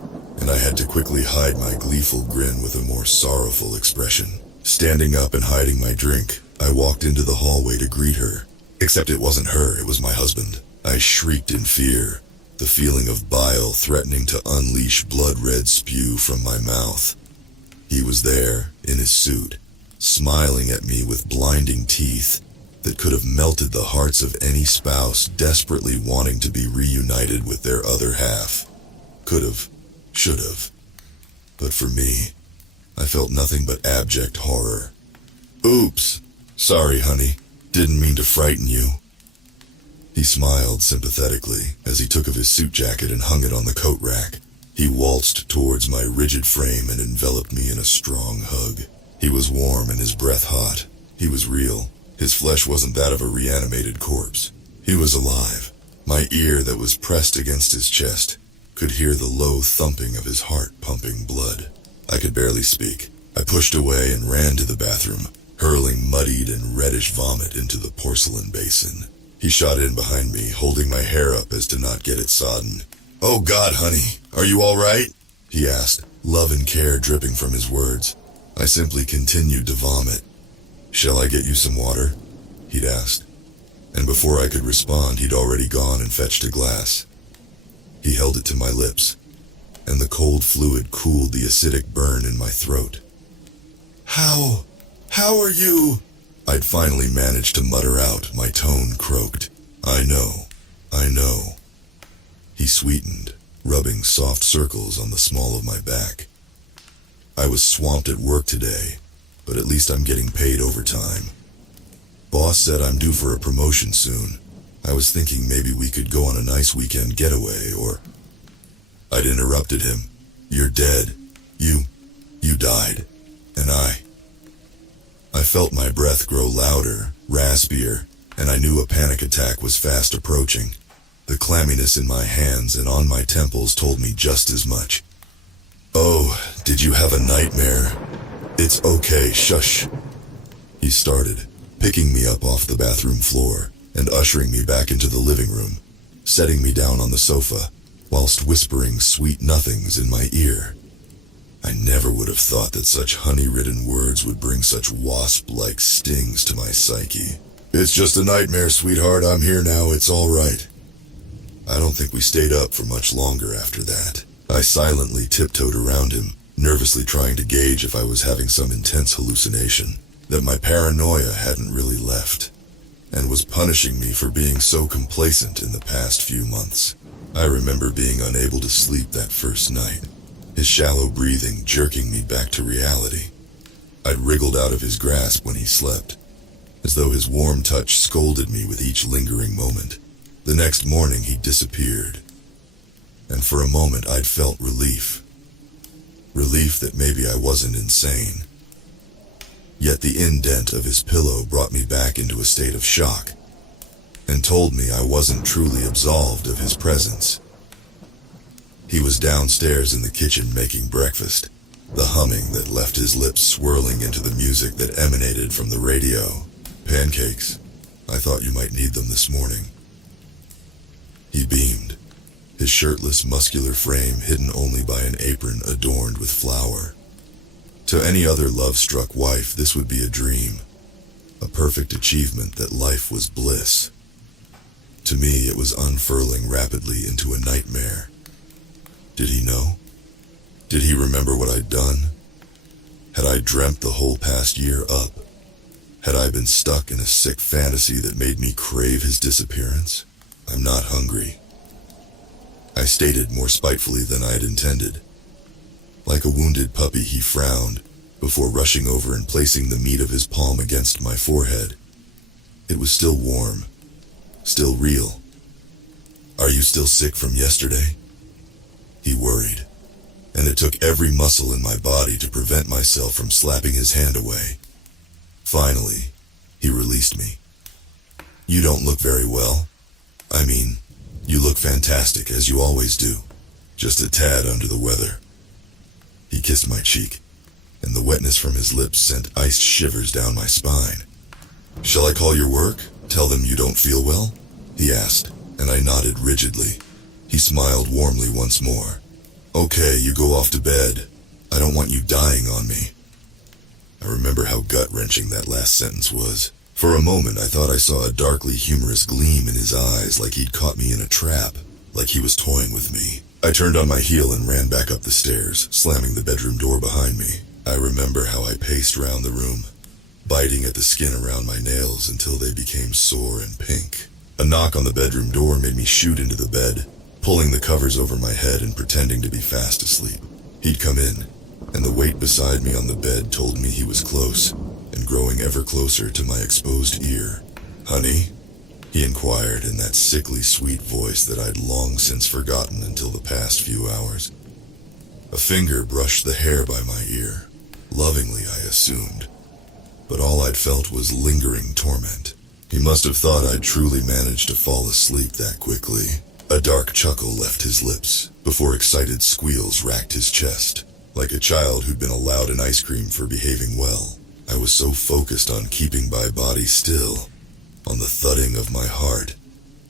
and I had to quickly hide my gleeful grin with a more sorrowful expression. Standing up and hiding my drink, I walked into the hallway to greet her. Except it wasn't her, it was my husband. I shrieked in fear, the feeling of bile threatening to unleash blood-red spew from my mouth. He was there, in his suit, smiling at me with blinding teeth that could have melted the hearts of any spouse desperately wanting to be reunited with their other half. Could have, should have. But for me, I felt nothing but abject horror. Oops. Sorry, honey. Didn't mean to frighten you. He smiled sympathetically as he took of his suit jacket and hung it on the coat rack. He waltzed towards my rigid frame and enveloped me in a strong hug. He was warm and his breath hot. He was real. His flesh wasn't that of a reanimated corpse. He was alive. My ear that was pressed against his chest could hear the low thumping of his heart pumping blood. I could barely speak. I pushed away and ran to the bathroom, hurling muddied and reddish vomit into the porcelain basin. He shot in behind me, holding my hair up as to not get it sodden. "Oh God, honey, are you all right?" he asked, love and care dripping from his words. I simply continued to vomit. "Shall I get you some water?" he'd asked. And before I could respond, he'd already gone and fetched a glass. He held it to my lips, and the cold fluid cooled the acidic burn in my throat. How are you?" I'd finally managed to mutter out, my tone croaked. I know. He sweetened, rubbing soft circles on the small of my back. "I was swamped at work today, but at least I'm getting paid overtime. Boss said I'm due for a promotion soon. I was thinking maybe we could go on a nice weekend getaway, or..." I'd interrupted him. "You're dead. You died. And I felt my breath grow louder, raspier, and I knew a panic attack was fast approaching. The clamminess in my hands and on my temples told me just as much. "Oh, did you have a nightmare? It's okay, shush." He started, picking me up off the bathroom floor and ushering me back into the living room, setting me down on the sofa, whilst whispering sweet nothings in my ear. I never would have thought that such honey-ridden words would bring such wasp-like stings to my psyche. "It's just a nightmare, sweetheart. I'm here now. It's all right." I don't think we stayed up for much longer after that. I silently tiptoed around him, nervously trying to gauge if I was having some intense hallucination, that my paranoia hadn't really left, and was punishing me for being so complacent in the past few months. I remember being unable to sleep that first night, his shallow breathing jerking me back to reality. I'd wriggled out of his grasp when he slept, as though his warm touch scolded me with each lingering moment. The next morning he disappeared, and for a moment I'd felt relief. Relief that maybe I wasn't insane. Yet the indent of his pillow brought me back into a state of shock, and told me I wasn't truly absolved of his presence. He was downstairs in the kitchen making breakfast, the humming that left his lips swirling into the music that emanated from the radio. "Pancakes. I thought you might need them this morning." He beamed, his shirtless, muscular frame hidden only by an apron adorned with flour. To any other love-struck wife, this would be a dream, a perfect achievement that life was bliss. To me, it was unfurling rapidly into a nightmare. Did he know? Did he remember what I'd done? Had I dreamt the whole past year up? Had I been stuck in a sick fantasy that made me crave his disappearance? I'm not hungry, I stated more spitefully than I had intended. Like a wounded puppy, he frowned, before rushing over and placing the meat of his palm against my forehead. It was still warm, still real. Are you still sick from yesterday? He worried, and it took every muscle in my body to prevent myself from slapping his hand away. Finally, he released me. You don't look very well. I mean, you look fantastic, as you always do. Just a tad under the weather. He kissed my cheek, and the wetness from his lips sent iced shivers down my spine. Shall I call your work? Tell them you don't feel well? He asked, and I nodded rigidly. He smiled warmly once more. Okay, you go off to bed. I don't want you dying on me. I remember how gut-wrenching that last sentence was. For a moment I thought I saw a darkly humorous gleam in his eyes, like he'd caught me in a trap, like he was toying with me. I turned on my heel and ran back up the stairs, slamming the bedroom door behind me. I remember how I paced round the room, biting at the skin around my nails until they became sore and pink. A knock on the bedroom door made me shoot into the bed, pulling the covers over my head and pretending to be fast asleep. He'd come in, and the weight beside me on the bed told me he was close, and growing ever closer to my exposed ear. Honey? He inquired in that sickly sweet voice that I'd long since forgotten until the past few hours. A finger brushed the hair by my ear, lovingly I assumed, but all I'd felt was lingering torment. He must have thought I'd truly managed to fall asleep that quickly. A dark chuckle left his lips, before excited squeals racked his chest. Like a child who'd been allowed an ice cream for behaving well, I was so focused on keeping my body still, on the thudding of my heart,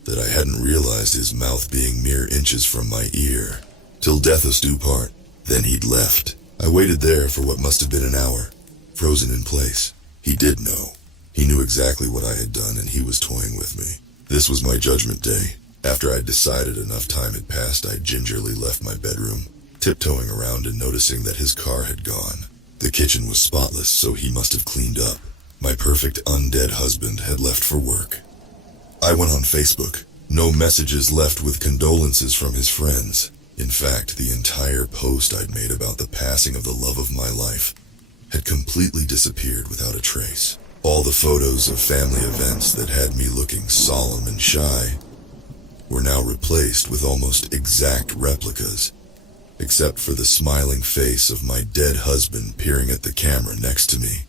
that I hadn't realized his mouth being mere inches from my ear. Till death us do part. Then he'd left. I waited there for what must have been an hour, frozen in place. He did know. He knew exactly what I had done, and he was toying with me. This was my judgment day. After I'd decided enough time had passed, I gingerly left my bedroom, tiptoeing around and noticing that his car had gone. The kitchen was spotless, so he must have cleaned up. My perfect undead husband had left for work. I went on Facebook. No messages left with condolences from his friends. In fact, the entire post I'd made about the passing of the love of my life had completely disappeared without a trace. All the photos of family events that had me looking solemn and shy were now replaced with almost exact replicas, except for the smiling face of my dead husband peering at the camera next to me,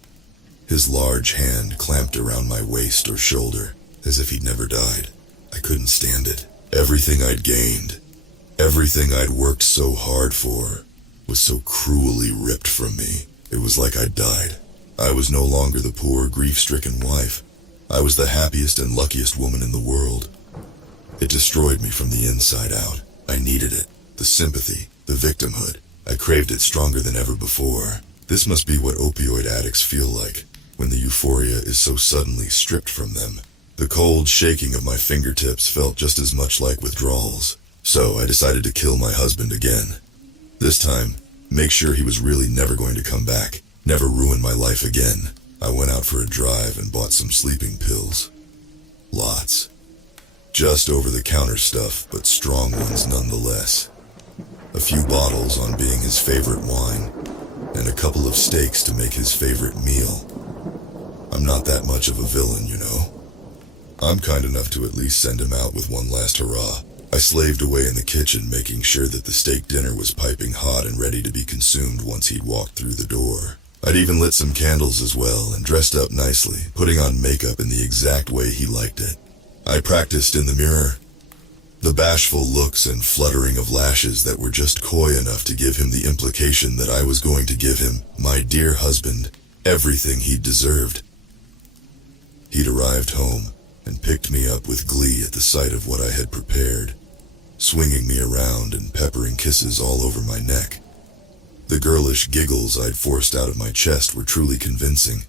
his large hand clamped around my waist or shoulder, as if he'd never died. I couldn't stand it. Everything I'd gained, everything I'd worked so hard for, was so cruelly ripped from me. It was like I'd died. I was no longer the poor, grief-stricken wife. I was the happiest and luckiest woman in the world. It destroyed me from the inside out. I needed it. The sympathy, the victimhood. I craved it stronger than ever before. This must be what opioid addicts feel like, when the euphoria is so suddenly stripped from them. The cold shaking of my fingertips felt just as much like withdrawals. So I decided to kill my husband again. This time, make sure he was really never going to come back. Never ruin my life again. I went out for a drive and bought some sleeping pills. Lots. Just over-the-counter stuff, but strong ones nonetheless. A few bottles on being his favorite wine, and a couple of steaks to make his favorite meal. I'm not that much of a villain, you know. I'm kind enough to at least send him out with one last hurrah. I slaved away in the kitchen, making sure that the steak dinner was piping hot and ready to be consumed once he'd walked through the door. I'd even lit some candles as well and dressed up nicely, putting on makeup in the exact way he liked it. I practiced in the mirror. The bashful looks and fluttering of lashes that were just coy enough to give him the implication that I was going to give him, my dear husband, everything he'd deserved. He'd arrived home and picked me up with glee at the sight of what I had prepared, swinging me around and peppering kisses all over my neck. The girlish giggles I'd forced out of my chest were truly convincing,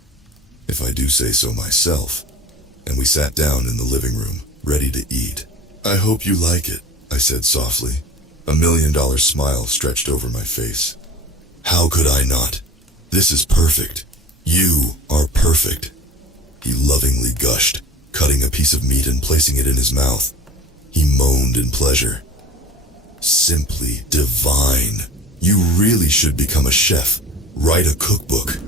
if I do say so myself, and we sat down in the living room, ready to eat. I hope you like it, I said softly. A $1 million smile stretched over my face. How could I not? This is perfect. You are perfect. He lovingly gushed, cutting a piece of meat and placing it in his mouth. He moaned in pleasure. Simply divine. You really should become a chef. Write a cookbook.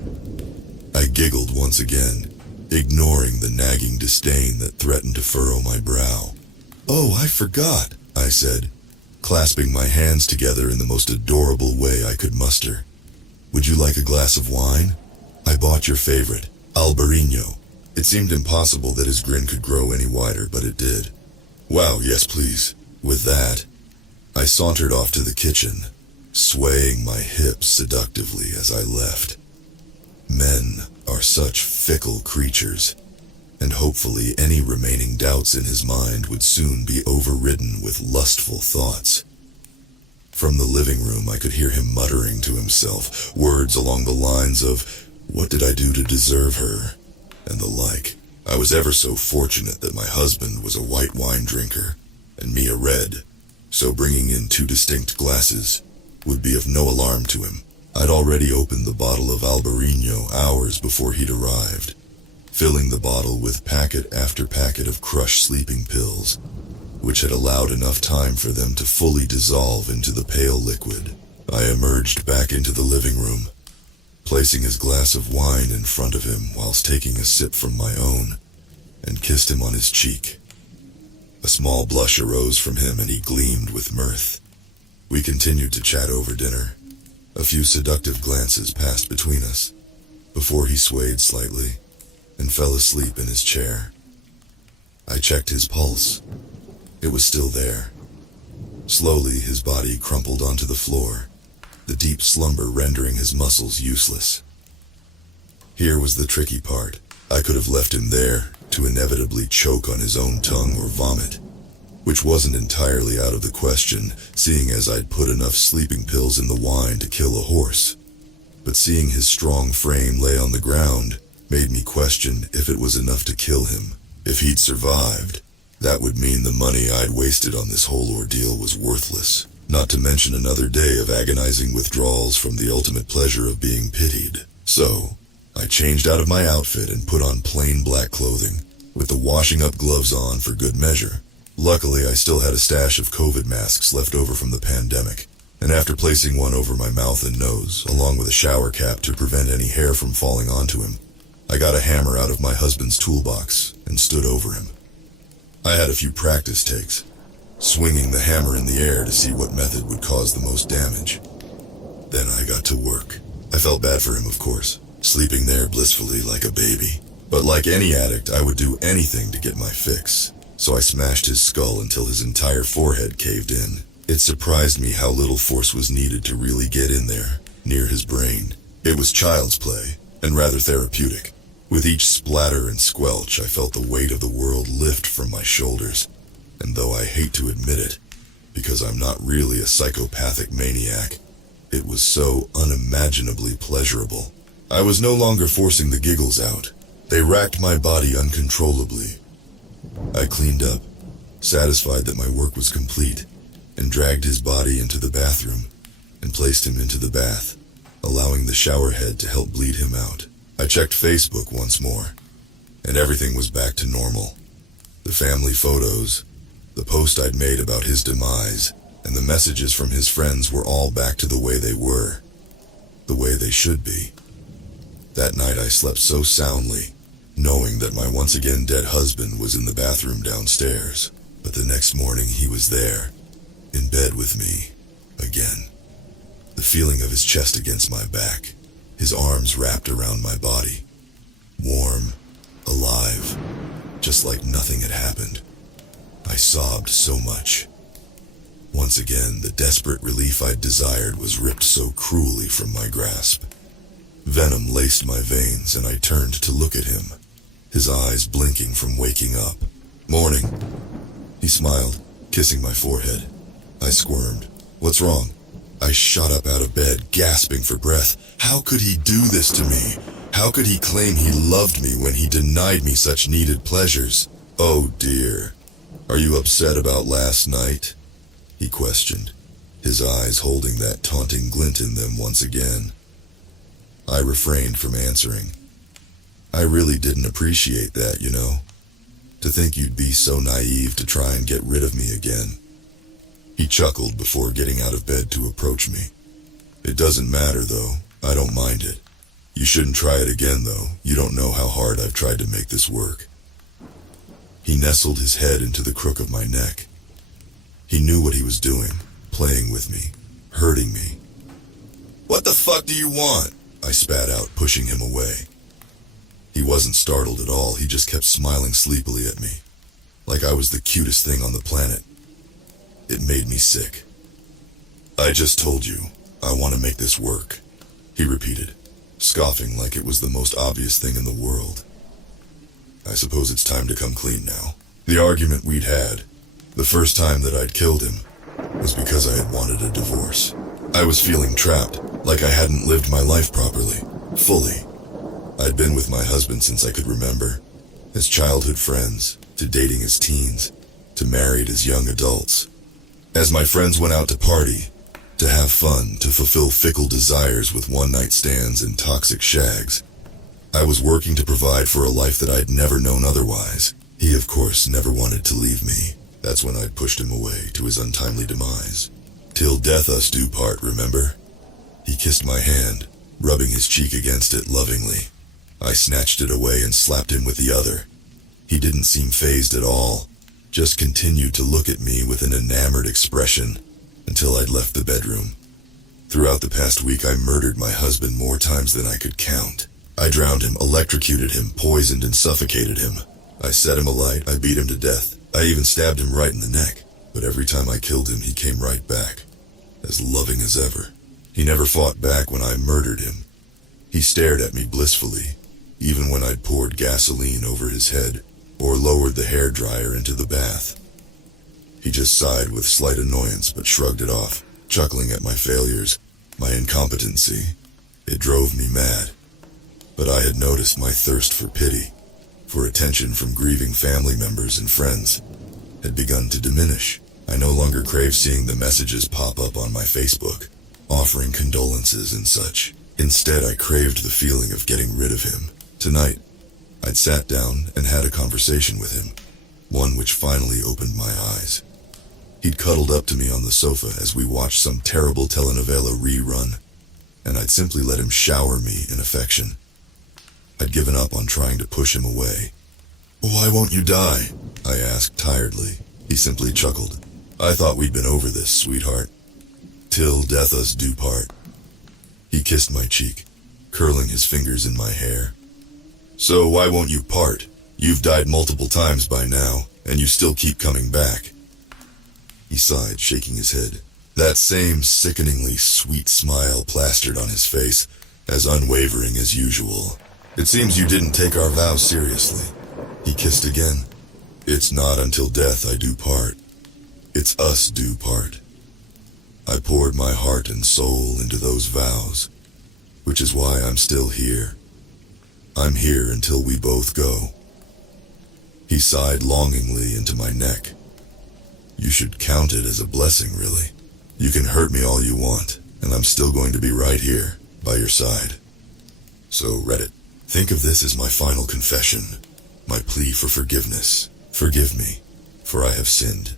I giggled once again, ignoring the nagging disdain that threatened to furrow my brow. "Oh, I forgot," I said, clasping my hands together in the most adorable way I could muster. "Would you like a glass of wine? I bought your favorite, Albarino." It seemed impossible that his grin could grow any wider, but it did. "Wow, yes please." With that, I sauntered off to the kitchen, swaying my hips seductively as I left. Men are such fickle creatures, and hopefully any remaining doubts in his mind would soon be overridden with lustful thoughts. From the living room I could hear him muttering to himself, words along the lines of, "What did I do to deserve her?" and the like. I was ever so fortunate that my husband was a white wine drinker, and me a red, so bringing in two distinct glasses would be of no alarm to him. I'd already opened the bottle of Albarino hours before he'd arrived, filling the bottle with packet after packet of crushed sleeping pills, which had allowed enough time for them to fully dissolve into the pale liquid. I emerged back into the living room, placing his glass of wine in front of him whilst taking a sip from my own, and kissed him on his cheek. A small blush arose from him and he gleamed with mirth. We continued to chat over dinner. A few seductive glances passed between us, before he swayed slightly and fell asleep in his chair. I checked his pulse. It was still there. Slowly his body crumpled onto the floor, the deep slumber rendering his muscles useless. Here was the tricky part. I could have left him there to inevitably choke on his own tongue or vomit, which wasn't entirely out of the question, seeing as I'd put enough sleeping pills in the wine to kill a horse. But seeing his strong frame lay on the ground made me question if it was enough to kill him. If he'd survived, that would mean the money I'd wasted on this whole ordeal was worthless, not to mention another day of agonizing withdrawals from the ultimate pleasure of being pitied. So, I changed out of my outfit and put on plain black clothing, with the washing up gloves on for good measure. Luckily, I still had a stash of COVID masks left over from the pandemic, and after placing one over my mouth and nose, along with a shower cap to prevent any hair from falling onto him, I got a hammer out of my husband's toolbox and stood over him. I had a few practice takes, swinging the hammer in the air to see what method would cause the most damage. Then I got to work. I felt bad for him, of course, sleeping there blissfully like a baby. But like any addict, I would do anything to get my fix. So I smashed his skull until his entire forehead caved in. It surprised me how little force was needed to really get in there, near his brain. It was child's play, and rather therapeutic. With each splatter and squelch, I felt the weight of the world lift from my shoulders. And though I hate to admit it, because I'm not really a psychopathic maniac, it was so unimaginably pleasurable. I was no longer forcing the giggles out. They racked my body uncontrollably. I cleaned up, satisfied that my work was complete, and dragged his body into the bathroom and placed him into the bath, allowing the shower head to help bleed him out. I checked Facebook once more, and everything was back to normal. The family photos, the post I'd made about his demise, and the messages from his friends were all back to the way they were, the way they should be. That night I slept so soundly, knowing that my once again dead husband was in the bathroom downstairs. But the next morning he was there, in bed with me, again. The feeling of his chest against my back, his arms wrapped around my body. Warm, alive, just like nothing had happened. I sobbed so much. Once again, the desperate relief I'd desired was ripped so cruelly from my grasp. Venom laced my veins, and I turned to look at him, his eyes blinking from waking up. "Morning." He smiled, kissing my forehead. I squirmed. "What's wrong?" I shot up out of bed, gasping for breath. How could he do this to me? How could he claim he loved me when he denied me such needed pleasures? "Oh dear. Are you upset about last night?" he questioned, his eyes holding that taunting glint in them once again. I refrained from answering. I really didn't appreciate that, you know? To think you'd be so naive to try and get rid of me again. He chuckled before getting out of bed to approach me. It doesn't matter, though. I don't mind it. You shouldn't try it again, though. You don't know how hard I've tried to make this work. He nestled his head into the crook of my neck. He knew what he was doing, playing with me, hurting me. What the fuck do you want? I spat out, pushing him away. He wasn't startled at all. He just kept smiling sleepily at me, like I was the cutest thing on the planet. It made me sick. I just told you, I want to make this work, he repeated, scoffing like it was the most obvious thing in the world. I suppose it's time to come clean now. The argument we'd had, the first time that I'd killed him, was because I had wanted a divorce. I was feeling trapped, like I hadn't lived my life properly, fully. I'd been with my husband since I could remember, as childhood friends, to dating as teens, to married as young adults. As my friends went out to party, to have fun, to fulfill fickle desires with one-night stands and toxic shags, I was working to provide for a life that I'd never known otherwise. He, of course, never wanted to leave me. That's when I'd pushed him away to his untimely demise. Till death us do part, remember? He kissed my hand, rubbing his cheek against it lovingly. I snatched it away and slapped him with the other. He didn't seem fazed at all, just continued to look at me with an enamored expression until I'd left the bedroom. Throughout the past week, I murdered my husband more times than I could count. I drowned him, electrocuted him, poisoned and suffocated him. I set him alight, I beat him to death. I even stabbed him right in the neck. But every time I killed him, he came right back, as loving as ever. He never fought back when I murdered him. He stared at me blissfully, even when I'd poured gasoline over his head or lowered the hairdryer into the bath. He just sighed with slight annoyance but shrugged it off, chuckling at my failures, my incompetency. It drove me mad. But I had noticed my thirst for pity, for attention from grieving family members and friends, had begun to diminish. I no longer craved seeing the messages pop up on my Facebook, offering condolences and such. Instead, I craved the feeling of getting rid of him. Tonight, I'd sat down and had a conversation with him, one which finally opened my eyes. He'd cuddled up to me on the sofa as we watched some terrible telenovela rerun, and I'd simply let him shower me in affection. I'd given up on trying to push him away. "Why won't you die?" I asked tiredly. He simply chuckled. "I thought we'd been over this, sweetheart. Till death us do part." He kissed my cheek, curling his fingers in my hair. "So why won't you part? You've died multiple times by now, and you still keep coming back." He sighed, shaking his head. That same sickeningly sweet smile plastered on his face, as unwavering as usual. "It seems you didn't take our vows seriously." He kissed again. "It's not until death I do part. It's us do part." I poured my heart and soul into those vows, which is why I'm still here. I'm here until we both go. He sighed longingly into my neck. "You should count it as a blessing, really. You can hurt me all you want, and I'm still going to be right here, by your side. So, Reddit, think of this as my final confession, my plea for forgiveness. Forgive me, for I have sinned,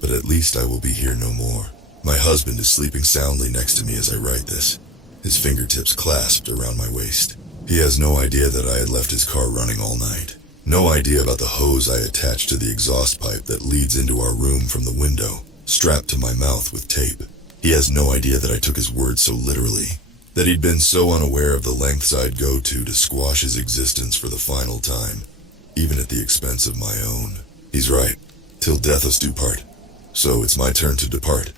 but at least I will be here no more." My husband is sleeping soundly next to me as I write this, his fingertips clasped around my waist. He has no idea that I had left his car running all night. No idea about the hose I attached to the exhaust pipe that leads into our room from the window, strapped to my mouth with tape. He has no idea that I took his words so literally, that he'd been so unaware of the lengths I'd go to squash his existence for the final time, even at the expense of my own. He's right. Till death us do part. So it's my turn to depart.